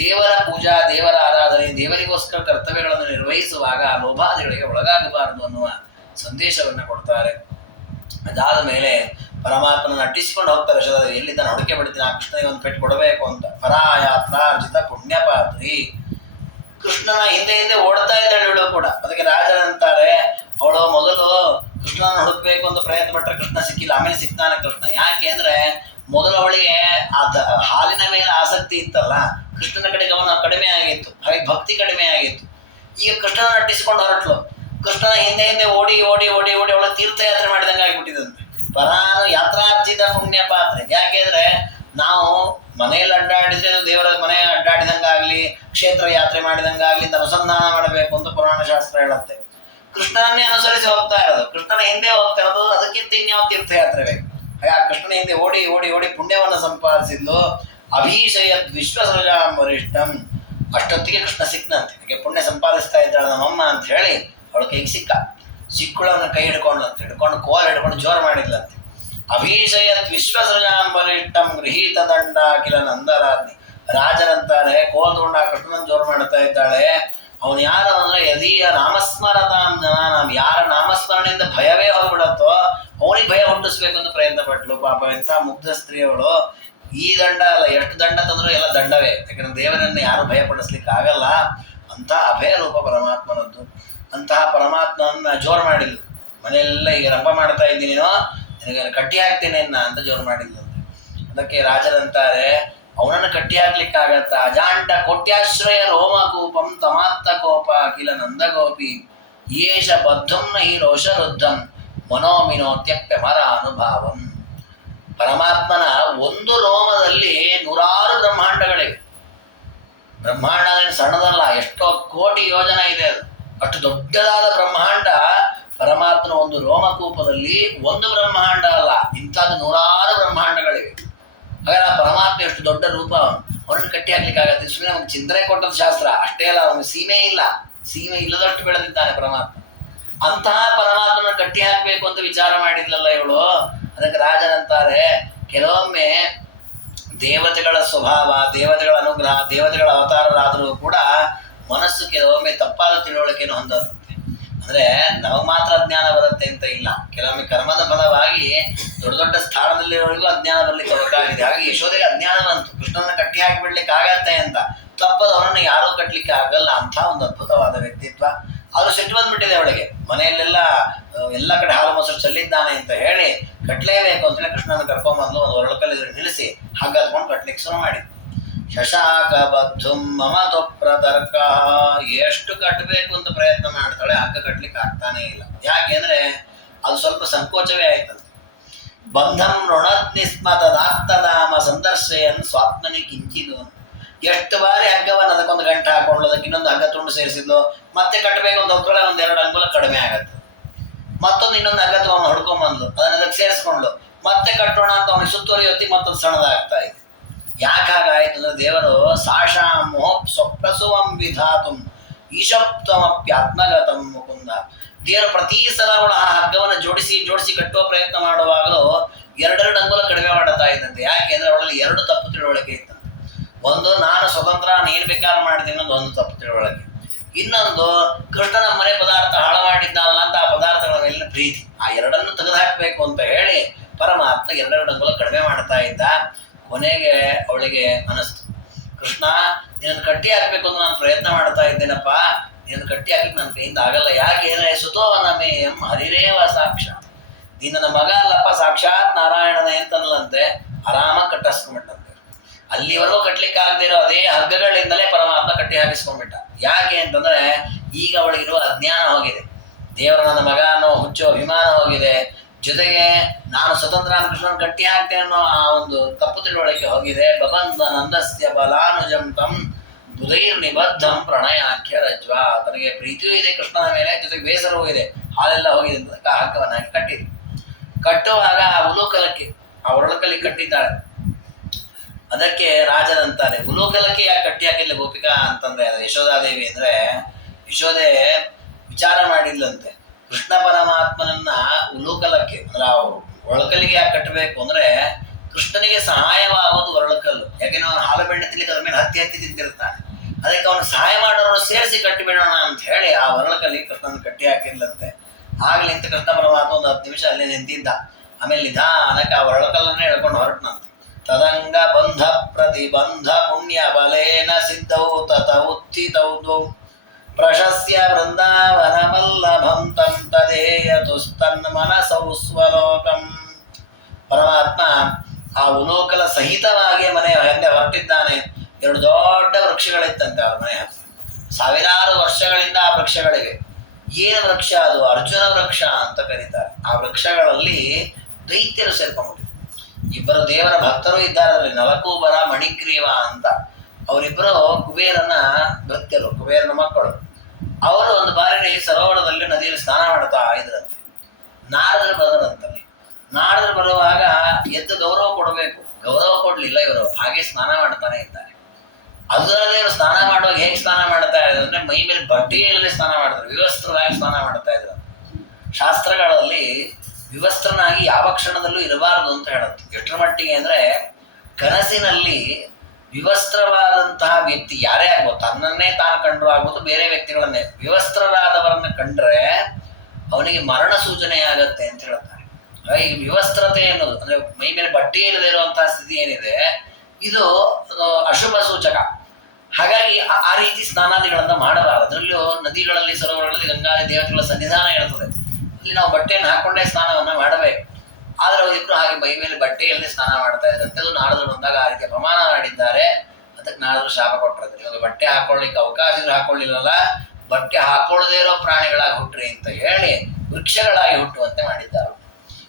ದೇವರ ಪೂಜಾ, ದೇವರ ಆರಾಧನೆ, ದೇವರಿಗೋಸ್ಕರ ಕರ್ತವ್ಯಗಳನ್ನು ನಿರ್ವಹಿಸುವಾಗ ಲೋಭಾದಿಗಳಿಗೆ ಒಳಗಾಗಬಾರದು ಅನ್ನುವ ಸಂದೇಶವನ್ನು ಕೊಡ್ತಾರೆ. ಅದಾದ ಮೇಲೆ ಪರಮಾತ್ಮನ ಅಟ್ಟಿಸಿಕೊಂಡು ಹೋಗ್ತಾರೆ ಯಶೋಧ. ಎಲ್ಲಿದ್ದಾನೆ ಹುಡುಕೆ ಬಿಡ್ತೀನಿ, ಆ ಕೃಷ್ಣನಿಗೆ ಒಂದು ಪೆಟ್ಟು ಕೊಡಬೇಕು ಅಂತ. ಪರಾಯಾತ್ರಾರ್ಜಿತ ಪುಣ್ಯಪಾತ್ರಿ. ಕೃಷ್ಣನ ಹಿಂದೆ ಹಿಂದೆ ಓಡ್ತಾ ಇದ್ದಾಳೆ ಇವಳು ಕೂಡ. ಅದಕ್ಕೆ ರಾಜರಂತಾರೆ, ಅವಳು ಮೊದಲು ಕೃಷ್ಣನ ಹುಡುಕ್ಬೇಕು ಅಂತ ಪ್ರಯತ್ನ ಪಟ್ಟರೆ ಕೃಷ್ಣ ಸಿಕ್ಕಿಲ್ಲ, ಆಮೇಲೆ ಸಿಗ್ತಾನೆ ಕೃಷ್ಣ. ಯಾಕೆ ಅಂದ್ರೆ, ಮೊದಲು ಅವಳಿಗೆ ಆ ಹಾಲಿನ ಮೇಲೆ ಆಸಕ್ತಿ ಇತ್ತಲ್ಲ, ಕೃಷ್ಣನ ಕಡೆ ಗಮನ ಕಡಿಮೆ ಆಗಿತ್ತು, ಹಾಗೆ ಭಕ್ತಿ ಕಡಿಮೆ ಆಗಿತ್ತು. ಈಗ ಕೃಷ್ಣನ ಅಟ್ಟಿಸಿಕೊಂಡು ಹೊರಟ್ಲು. ಕೃಷ್ಣನ ಹಿಂದೆ ಹಿಂದೆ ಓಡಿ ಓಡಿ ಓಡಿ ಓಡಿ ಅವಳ ತೀರ್ಥಯಾತ್ರೆ ಮಾಡಿದಂಗೆ ಆಗಿಬಿಟ್ಟಿದಂತೆ. ಪರಾನು ಯಾತ್ರಾರ್ಜಿತ ಪುಣ್ಯ ಪಾತ್ರೆ. ಯಾಕೆಂದ್ರೆ ನಾವು ಮನೆಯಲ್ಲಿ ಅಡ್ಡಾಡಿದ್ರೆ ದೇವರ ಮನೆ ಅಡ್ಡಾಡಿದಂಗಾಗ್ಲಿ, ಕ್ಷೇತ್ರ ಯಾತ್ರೆ ಮಾಡಿದಂಗಾಗ್ಲಿ ಅಂತ ಅನುಸಂಧಾನ ಮಾಡಬೇಕು ಅಂತ ಪುರಾಣ ಶಾಸ್ತ್ರ ಹೇಳುತ್ತೆ. ಕೃಷ್ಣನನ್ನೇ ಅನುಸರಿಸಿ ಹೋಗ್ತಾ ಇರೋದು, ಕೃಷ್ಣನ ಹಿಂದೆ ಹೋಗ್ತಾ ಇರೋದು, ಅದಕ್ಕಿಂತ ಇನ್ಯಾವ ತೀರ್ಥಯಾತ್ರೆ ಬೇಕು. ಹಾಗೆ ಆ ಕೃಷ್ಣನ ಹಿಂದೆ ಓಡಿ ಓಡಿ ಓಡಿ ಪುಣ್ಯವನ್ನು ಸಂಪಾದಿಸಿದ್ಲು. ಅಭೀಷಯದ್ ವಿಶ್ವಸೃಜಾಂ ವರಿಷ್ಠಂ. ಅಷ್ಟೊತ್ತಿಗೆ ಕೃಷ್ಣ ಸಿಕ್ನಂತೆ. ಹಾಗೆ ಪುಣ್ಯ ಸಂಪಾದಿಸ್ತಾ ಇದ್ದಾಳೆ ನಮ್ಮಮ್ಮ ಅಂತ ಹೇಳಿ ಅವಳ ಕೈಗೆ ಸಿಕ್ಕ. ಸಿಕ್ಕುಳವನ್ನ ಕೈ ಹಿಡ್ಕೊಂಡು ಕೋಲ್ ಹಿಡ್ಕೊಂಡು ಜೋರು ಮಾಡಿದ್ಲಂತೆ. ಅಭೀಷಯದ್ ವಿಶ್ವಸೃಜಾಂ ವರಿಷ್ಠಂ ಗೃಹೀತ ದಂಡ ಕಿಲ ನಂದರಾಜ್ಞಿ. ರಾಜರಂತಾರೆ, ಕೋಲ್ ತಗೊಂಡ ಕೃಷ್ಣನ ಜೋರು ಮಾಡ್ತಾ ಇದ್ದಾಳೆ. ಅವನು ಯಾರು ಅಂದ್ರೆ, ಯದೀಯ ನಾಮಸ್ಮರತಾಂ ಜನ, ನಾವು ಯಾರ ನಾಮಸ್ಮರಣೆಯಿಂದ ಭಯವೇ ಹೋಗ್ಬಿಡತ್ತೋ ಅವನಿಗೆ ಭಯ ಹುಟ್ಟಿಸ್ಬೇಕು ಅಂತ ಪ್ರಯತ್ನ ಪಟ್ಲು. ಪಾಪ ಎಂತ ಮುಗ್ಧ ಸ್ತ್ರೀಯವಳು. ಈ ದಂಡ ಅಲ್ಲ, ಎಷ್ಟು ದಂಡ ತಂದ್ರು ಎಲ್ಲ ದಂಡವೇ. ಯಾಕಂದ್ರೆ ದೇವರನ್ನು ಯಾರು ಭಯ ಪಡಿಸ್ಲಿಕ್ಕೆ ಆಗಲ್ಲ. ಅಂತ ಅಭಯ ರೂಪ ಪರಮಾತ್ಮನದ್ದು. ಅಂತಹ ಪರಮಾತ್ಮನ ಜೋರು ಮಾಡಿದ್ಲು. ಮನೆಯೆಲ್ಲ ಈಗ ರಂಪ ಮಾಡ್ತಾ ಇದ್ದೀನಿ, ನಿನಗೆ ಕಟ್ಟಿ ಹಾಕ್ತೇನೆ ಅಂತ ಜೋರು ಮಾಡಿದ್ಲಂತೆ. ಅದಕ್ಕೆ ರಾಜರಂತಾರೆ, ಅವನನ್ನು ಕಟ್ಟಿ ಹಾಕ್ಲಿಕ್ಕಾಗತ್ತ? ಅಜಾಂಡ ಕೋಟ್ಯಾಶ್ರಯ ರೋಮಕೂಪಂ ತಮಾತ್ತ ಕೋಪ ಕಿಲ ನಂದಗೋಪಿ ಯೇಷ ಬದ್ಧಂ ನಹಿ ರೋಷರುದ್ಧಂ ಮನೋಮಿನೋತ್ಯಪ್ಯಮರ ಅನುಭಾವಂ. ಪರಮಾತ್ಮನ ಒಂದು ರೋಮದಲ್ಲಿ 100 ಬ್ರಹ್ಮಾಂಡಗಳಿವೆ. ಬ್ರಹ್ಮಾಂಡ ಅಂದ್ರೆ ಸಣ್ಣದಲ್ಲ, ಎಷ್ಟೋ ಕೋಟಿ ಯೋಜನೆ ಇದೆ ಅದು. ಅಷ್ಟು ದೊಡ್ಡದಾದ ಬ್ರಹ್ಮಾಂಡ ಪರಮಾತ್ಮನ ಒಂದು ರೋಮಕೂಪದಲ್ಲಿ ಒಂದು ಬ್ರಹ್ಮಾಂಡ ಅಲ್ಲ, ಇಂಥದ್ದು 100 ಬ್ರಹ್ಮಾಂಡಗಳಿವೆ. ಹಾಗಾದ್ರೆ ಆ ಪರಮಾತ್ಮ ಎಷ್ಟು ದೊಡ್ಡ ರೂಪ. ಅವನನ್ನು ಕಟ್ಟಿ ಹಾಕ್ಲಿಕ್ಕೆ ಆಗತ್ತೆ. ಸುಮ್ಮನೆ ಅವ್ನಿಗೆ ಚಿಂತನೆ ಕೊಟ್ಟದ್ದು ಶಾಸ್ತ್ರ ಅಷ್ಟೇ ಅಲ್ಲ, ಅವನಿಗೆ ಸೀಮೆ ಇಲ್ಲದಷ್ಟು ಬೆಳೆದಿದ್ದಾನೆ ಪರಮಾತ್ಮ. ಅಂತಹ ಪರಮಾತ್ಮನ ಕಟ್ಟಿ ಹಾಕ್ಬೇಕು ಅಂತ ವಿಚಾರ ಮಾಡಿದ್ಲಲ್ಲ ಇವಳು. ಅದಕ್ಕೆ ರಾಜನಂತಾರೆ, ಕೆಲವೊಮ್ಮೆ ದೇವತೆಗಳ ಸ್ವಭಾವ, ದೇವತೆಗಳ ಅನುಗ್ರಹ, ದೇವತೆಗಳ ಅವತಾರರಾದರೂ ಕೂಡ ಮನಸ್ಸು ಕೆಲವೊಮ್ಮೆ ತಪ್ಪಾದ ತಿಳುವಳಿಕೆಯನ್ನು ಹೊಂದದಂತೆ. ಅಂದ್ರೆ ನಮಗೆ ಮಾತ್ರ ಅಜ್ಞಾನ ಬರುತ್ತೆ ಅಂತ ಇಲ್ಲ, ಕೆಲವೊಮ್ಮೆ ಕರ್ಮದ ಫಲವಾಗಿ ದೊಡ್ಡ ದೊಡ್ಡ ಸ್ಥಾನದಲ್ಲಿರೋರಿಗೂ ಅಜ್ಞಾನ ಬರ್ಲಿಕ್ಕೆ ಅವಕಾಶವಿದೆ. ಹಾಗೆ ಯಶೋಧೆಗೆ ಅಜ್ಞಾನ ಬಂತು, ಕೃಷ್ಣನ ಕಟ್ಟಿ ಹಾಕಿಬಿಡ್ಲಿಕ್ಕೆ ಆಗತ್ತೆ ಅಂತ. ತಪ್ಪದು, ಅವನನ್ನು ಯಾರೂ ಕಟ್ಟಲಿಕ್ಕೆ ಆಗಲ್ಲ. ಅಂತ ಒಂದು ಅದ್ಭುತವಾದ ವ್ಯಕ್ತಿತ್ವ. ಅದು ಸಿಟ್ಟು ಬಂದ್ಬಿಟ್ಟಿದೆ ಅವಳಿಗೆ. ಮನೆಯಲ್ಲೆಲ್ಲ ಎಲ್ಲ ಕಡೆ ಹಾಲು ಮೊಸರು ಚೆಲ್ಲಿದ್ದಾನೆ ಅಂತ ಹೇಳಿ ಕಟ್ಟಲೇಬೇಕು ಅಂತೇಳಿ ಕೃಷ್ಣನ ಕರ್ಕೊಂಬಂದು ಒಂದು ಹೊರಳಕಲ್ಲಿ ನಿಲ್ಲಿಸಿ ಹಗ್ಗ ಹತ್ಕೊಂಡು ಕಟ್ಲಿಕ್ಕೆ ಶುರು ಮಾಡಿ. ಶಶಾಕ ಬದ್ಧು ಮಮತು ಪ್ರತರ್ಕ, ಎಷ್ಟು ಕಟ್ಟಬೇಕು ಅಂತ ಪ್ರಯತ್ನ ಮಾಡ್ತಾಳೆ, ಹಗ್ಗ ಕಟ್ಲಿಕ್ಕೆ ಆಗ್ತಾನೆ ಇಲ್ಲ. ಯಾಕೆಂದ್ರೆ ಅದು ಸ್ವಲ್ಪ ಸಂಕೋಚವೇ ಆಯ್ತಂತೆ. ಬಂಧಂ ಋಣತ್ನಿಸ್ಮತದಾತ್ತದಾಮ ಸಂದರ್ಶಯನ್ ಸ್ವಾತ್ಮನಿ ಕಿಂಚಿದು. ಎಷ್ಟು ಬಾರಿ ಹಗ್ಗವನ್ನು ಅದಕ್ಕೊಂದು ಗಂಟೆ ಹಾಕೊಂಡು ಅದಕ್ಕೆ ಇನ್ನೊಂದು ಹಗ್ಗ ತುಂಡು ಸೇರಿಸಿದ್ಲು, ಮತ್ತೆ ಕಟ್ಟಬೇಕು ಅಂತ ಹೋಗ್ತಾಳೆ, ಒಂದೆರಡು ಅಂಗುಲ ಕಡಿಮೆ ಆಗತ್ತೆ. ಮತ್ತೊಂದು ಇನ್ನೊಂದು ಹಗ್ಗ ತಗೊಂಡು ಹೊಡ್ಕೊಂಬಂದ್ಲು, ಅದನ್ನ ಅದಕ್ಕೆ ಸೇರಿಸ್ಕೊಂಡ್ಲು, ಮತ್ತೆ ಕಟ್ಟೋಣ ಅಂತ ಅವನಿಗೆ ಸುತ್ತುವರಿ ಹೊತ್ತಿ ಮತ್ತೊಂದು ಸಣ್ಣದಾಗ್ತಾ ಇದೆ. ಯಾಕಾಗಾಯ್ತು ಅಂದ್ರೆ ದೇವರು ಸಾಶಾಂ ಮೋಹ್ ಸ್ವಪ್ರಸುವಂ ವಿಧಾತುಂ ಈಶಪ್ತಮಪ್ಯಾತ್ಮಗತಂ ಮುಕುಂದ. ದೇವರು ಪ್ರತಿ ಸಲ ಅವಳ ಆ ಹಗ್ಗವನ್ನು ಜೋಡಿಸಿ ಕಟ್ಟುವ ಪ್ರಯತ್ನ ಮಾಡುವಾಗಲೂ ಎರಡೆರಡು ಅಂಗುಲ ಕಡಿಮೆ ಮಾಡುತ್ತಾ ಇದ್ದಂತೆ. ಯಾಕೆ ಅಂದ್ರೆ ಅವಳಲ್ಲಿ ಎರಡು ತಪ್ಪು ತಿಳುವಳಿಕೆ ಇತ್ತಂತೆ. ಒಂದು, ನಾನು ಸ್ವತಂತ್ರ, ನೀನು ಬೇಕಾದ್ರೂ ಮಾಡ್ತೀನಿ ಅನ್ನೋದು ಒಂದು ತಪ್ಪು ತಿಳುವಳಿಕೆ. ಇನ್ನೊಂದು, ಕೃಷ್ಣನ ಮನೆ ಪದಾರ್ಥ ಹಾಳು ಮಾಡಿದ್ದಲ್ಲ ಅಂತ ಆ ಪದಾರ್ಥಗಳ ಮೇಲಿನ ಪ್ರೀತಿ. ಆ ಎರಡನ್ನು ತೆಗೆದುಹಾಕಬೇಕು ಅಂತ ಹೇಳಿ ಪರಮಾತ್ಮ ಎರಡೆರಡು ಅಂಗುಲ ಕಡಿಮೆ ಮಾಡ್ತಾ ಇದ್ದ. ಕೊನೆಗೆ ಅವಳಿಗೆ ಅನಿಸ್ತು, ಕೃಷ್ಣ ನೀನನ್ನು ಕಟ್ಟಿ ಹಾಕ್ಬೇಕು ಅಂತ ನಾನು ಪ್ರಯತ್ನ ಮಾಡ್ತಾ ಇದ್ದೇನಪ್ಪ, ನೀನು ಕಟ್ಟಿ ಹಾಕಿ ನನ್ನ ಕೈಯಿಂದ ಆಗಲ್ಲ. ಯಾಕೆ ಅಂದ್ರೆ ಸುತೋವನಮೇಯಂ ಹರಿರೇವ ಸಾಕ್ಷಾತ್, ನೀನು ನನ್ನ ಮಗ ಅಲ್ಲಪ್ಪ, ಸಾಕ್ಷಾತ್ ನಾರಾಯಣನೇ ಅಂತನಲ್ಲಂತೆ. ಆರಾಮ ಕಟ್ಟಿಸ್ಕೊಂಡ್ಬಿಟ್ಟಂತೆ. ಅಲ್ಲಿವರೆಗೂ ಕಟ್ಲಿಕ್ಕೆ ಆಗದೆ ಇರೋ ಅದೇ ಹಗ್ಗಗಳಿಂದಲೇ ಪರಮಾತ್ಮ ಕಟ್ಟಿ ಹಾಕಿಸ್ಕೊಂಡ್ಬಿಟ್ಟ. ಯಾಕೆ ಅಂತಂದ್ರೆ ಈಗ ಅವಳಿಗಿರುವ ಅಜ್ಞಾನ ಹೋಗಿದೆ, ದೇವರ ನನ್ನ ಮಗ ಅನ್ನೋ ಹುಚ್ಚು ಅಭಿಮಾನ ಹೋಗಿದೆ, ಜೊತೆಗೆ ನಾನು ಸ್ವತಂತ್ರ ಕೃಷ್ಣನ ಕಟ್ಟಿ ಹಾಕ್ತೇನೆ ಅನ್ನೋ ಆ ಒಂದು ತಪ್ಪು ತಿಳುವಳಿಕೆ ಹೋಗಿದೆ. ಬಬಂಧ ನಂದಸ್ಯ ಬಲಾನುಜಂ ತಂ ಬುಧೈರ್ ನಿಬದ್ಧಂ ಪ್ರಣಯಾಖ್ಯ ರಜ್ವ. ತನಗೆ ಪ್ರೀತಿಯೂ ಇದೆ ಕೃಷ್ಣನ ಮೇಲೆ, ಜೊತೆಗೆ ಬೇಸರವೂ ಇದೆ, ಹಾಲೆಲ್ಲ ಹೋಗಿದೆ ಅಂತ ಹಗ್ಗವನ್ನು ಹಾಕಿ ಕಟ್ಟಿದೆ. ಕಟ್ಟುವಾಗ ಆ ಉಲೂಕಲಕ್ಕೆ, ಆ ಒರಳಕಲ್ಲಿ ಕಟ್ಟಿದ್ದಾಳೆ. ಅದಕ್ಕೆ ರಾಜರಂತಾರೆ, ಉಲೂಕಲಕ್ಕೆ ಯಾಕೆ ಕಟ್ಟಿ ಹಾಕಿಲ್ಲ ಗೋಪಿಕಾ ಅಂತಂದ್ರೆ, ಅದು ಯಶೋಧಾದೇವಿ ಅಂದ್ರೆ, ಯಶೋದೆ ವಿಚಾರ ಮಾಡಿದ್ಲಂತೆ, ಕೃಷ್ಣ ಪರಮಾತ್ಮನನ್ನ ಉಲೂಕಲಕ್ಕೆ ಅಂದ್ರೆ ಒಳಕಲ್ಲಿಗೆ ಯಾಕೆ ಕಟ್ಟಬೇಕು ಅಂದ್ರೆ ಕೃಷ್ಣನಿಗೆ ಸಹಾಯವಾಗೋದು ಒರಳಕಲ್ಲು. ಯಾಕೆಂದ್ರೆ ಅವನು ಹಾಲು ಬೆಣ್ಣೆ ತಿನ್ಲಿಕ್ಕೆ ಅದ್ರ ಮೇಲೆ ಹತ್ತಿ ತಿಂತಿರ್ತಾನೆ. ಅದಕ್ಕೆ ಅವನು ಸಹಾಯ ಮಾಡೋರನ್ನು ಸೇರಿಸಿ ಕಟ್ಟಿಬಿಡೋಣ ಅಂತ ಹೇಳಿ ಆ ಒರಳಕಲ್ಲಿಗೆ ಕೃಷ್ಣನ ಕಟ್ಟಿ ಹಾಕಿರ್ಲಂತೆ. ಆಗ್ಲಿ ಅಂತ ಕೃಷ್ಣ ಪರಮಾತ್ಮ ಒಂದು 10 ನಿಮಿಷ ಅಲ್ಲೇ ನಿಂತಿದ್ದ. ಆಮೇಲೆ ನಿಧಾನಕ್ಕೆ ಆ ಒರಳಕಲ್ಲನ್ನೇ ಹೇಳ್ಕೊಂಡು ಹೊರಟನಂತೆ. ತದಂಗ ಬಂಧ ಪ್ರತಿಬಂಧ ಪುಣ್ಯ ಬಲೇನ ಸಿದ್ಧೌ ತತ ಉತ್ಥಿತೌ ಪ್ರಶಸ್ಯ ವೃಂದಾವನಮಲ್ಲಭಂ ತಂ ತದೇಯತುಸ್ತನ್ ಮನಸೌ ಸ್ವಲೋಕಂ. ಪರಮಾತ್ಮ ಆ ಉಲೋಕಲ ಸಹಿತವಾಗಿ ಮನೆಯ ಹಿಂದೆ ಹೊರಟಿದ್ದಾನೆ. 2 ದೊಡ್ಡ ವೃಕ್ಷಗಳಿತ್ತಂತೆ ಅವ್ರ ಮನೆ ಹತ್ರ. ಸಾವಿರಾರು ವರ್ಷಗಳಿಂದ ಆ ವೃಕ್ಷಗಳಿವೆ. ಏನು ವೃಕ್ಷ ಅದು? ಅರ್ಜುನ ವೃಕ್ಷ ಅಂತ ಕರೀತಾರೆ. ಆ ವೃಕ್ಷಗಳಲ್ಲಿ ದೈತ್ಯರು ಸೇರ್ಕೊಂಡ್ಬಿಟ್ಟಿದ್ದಾರೆ. ಇಬ್ಬರು ದೇವರ ಭಕ್ತರು ಇದ್ದಾರೆ ಅದರಲ್ಲಿ, ನಲಕೂಬರ ಮಣಿಗ್ರೀವ ಅಂತ. ಅವರಿಬ್ಬರು ಕುಬೇರನ ಭಕ್ತರು, ಕುಬೇರನ ಮಕ್ಕಳು. ಅವರು ಒಂದು ಬಾರಿ ಸರೋವರದಲ್ಲಿ ನದಿಯಲ್ಲಿ ಸ್ನಾನ ಮಾಡ್ತಾ ಇದ್ರಂತೆ. ನಾರದರು ಬದರಂತಲ್ಲಿ. ನಾರದರು ಬರುವಾಗ ಎದ್ದು ಗೌರವ ಕೊಡಬೇಕು, ಗೌರವ ಕೊಡ್ಲಿಲ್ಲ ಇವರು, ಹಾಗೆ ಸ್ನಾನ ಮಾಡ್ತಾನೆ ಇದ್ದಾರೆ. ಅದರಲ್ಲಿ ಇವರು ಸ್ನಾನ ಮಾಡುವಾಗ ಹೇಗೆ ಸ್ನಾನ ಮಾಡ್ತಾ ಇದ್ರು ಅಂದ್ರೆ ಮೈ ಮೇಲೆ ಬಟ್ಟೆ ಇಲ್ಲದೆ ಸ್ನಾನ ಮಾಡ್ತಾರೆ, ವಿವಸ್ತ್ರರಾಗಿ ಸ್ನಾನ ಮಾಡ್ತಾ ಇದ್ರು. ಶಾಸ್ತ್ರಗಳಲ್ಲಿ ವಿವಸ್ತ್ರನಾಗಿ ಯಾವ ಕ್ಷಣದಲ್ಲೂ ಇರಬಾರದು ಅಂತ ಹೇಳುತ್ತೆ. ಎಷ್ಟರ ಮಟ್ಟಿಗೆ ಅಂದ್ರೆ ಕನಸಿನಲ್ಲಿ ವಿವಸ್ತ್ರವಾದಂತಹ ವ್ಯಕ್ತಿ ಯಾರೇ ಆಗ್ಬೋದು, ತನ್ನನ್ನೇ ತಾನು ಕಂಡ್ರು ಆಗ್ಬೋದು, ಬೇರೆ ವ್ಯಕ್ತಿಗಳನ್ನೇ, ವಿವಸ್ತ್ರರಾದವರನ್ನ ಕಂಡ್ರೆ ಅವನಿಗೆ ಮರಣ ಸೂಚನೆ ಆಗತ್ತೆ ಅಂತ ಹೇಳ್ತಾರೆ. ಈ ವಿವಸ್ತ್ರತೆ ಅನ್ನೋದು ಅಂದ್ರೆ ಮೈ ಮೇಲೆ ಬಟ್ಟೆ ಇಲ್ಲದೆ ಇರುವಂತಹ ಸ್ಥಿತಿ ಏನಿದೆ, ಇದು ಅಶುಭ ಸೂಚಕ. ಹಾಗಾಗಿ ಆ ರೀತಿ ಸ್ನಾನಾದಿಗಳನ್ನ ಮಾಡಬಾರದು. ಅದರಲ್ಲೂ ನದಿಗಳಲ್ಲಿ, ಸರೋವರಗಳಲ್ಲಿ ಗಂಗಾದಿ ದೇವತೆಗಳ ಸನ್ನಿಧಾನ ಇರ್ತದೆ. ಅಲ್ಲಿ ನಾವು ಬಟ್ಟೆಯನ್ನು ಹಾಕೊಂಡೇ ಸ್ನಾನವನ್ನ ಮಾಡಬೇಕು. ಆದ್ರೆ ಅವರಿಬ್ರು ಹಾಗೆ ಮೈ ಮೇಲೆ ಬಟ್ಟೆ ಇಲ್ಲದೆ ಸ್ನಾನ ಮಾಡ್ತಾ ಇದ್ರಂತೆ. ಅದು ನಾರದರು ಬಂದಾಗ ಆ ರೀತಿಯ ಪ್ರಮಾಣ ಮಾಡಿದ್ದಾರೆ. ಅದಕ್ಕೆ ನಾರದರು ಶಾಪ ಕೊಟ್ಟರು, ಇವಾಗ ಬಟ್ಟೆ ಹಾಕೊಳ್ಳಿಕ್ಕೆ ಅವಕಾಶ ಇದ್ರೆ ಹಾಕೊಳ್ಳಿಲ್ಲಲ್ಲ, ಬಟ್ಟೆ ಹಾಕೊಳ್ಳದೇ ಇರೋ ಪ್ರಾಣಿಗಳಾಗಿ ಹುಟ್ಟ್ರಿ ಅಂತ ಹೇಳಿ ವೃಕ್ಷಗಳಾಗಿ ಹುಟ್ಟುವಂತೆ ಮಾಡಿದ್ದಾರೆ.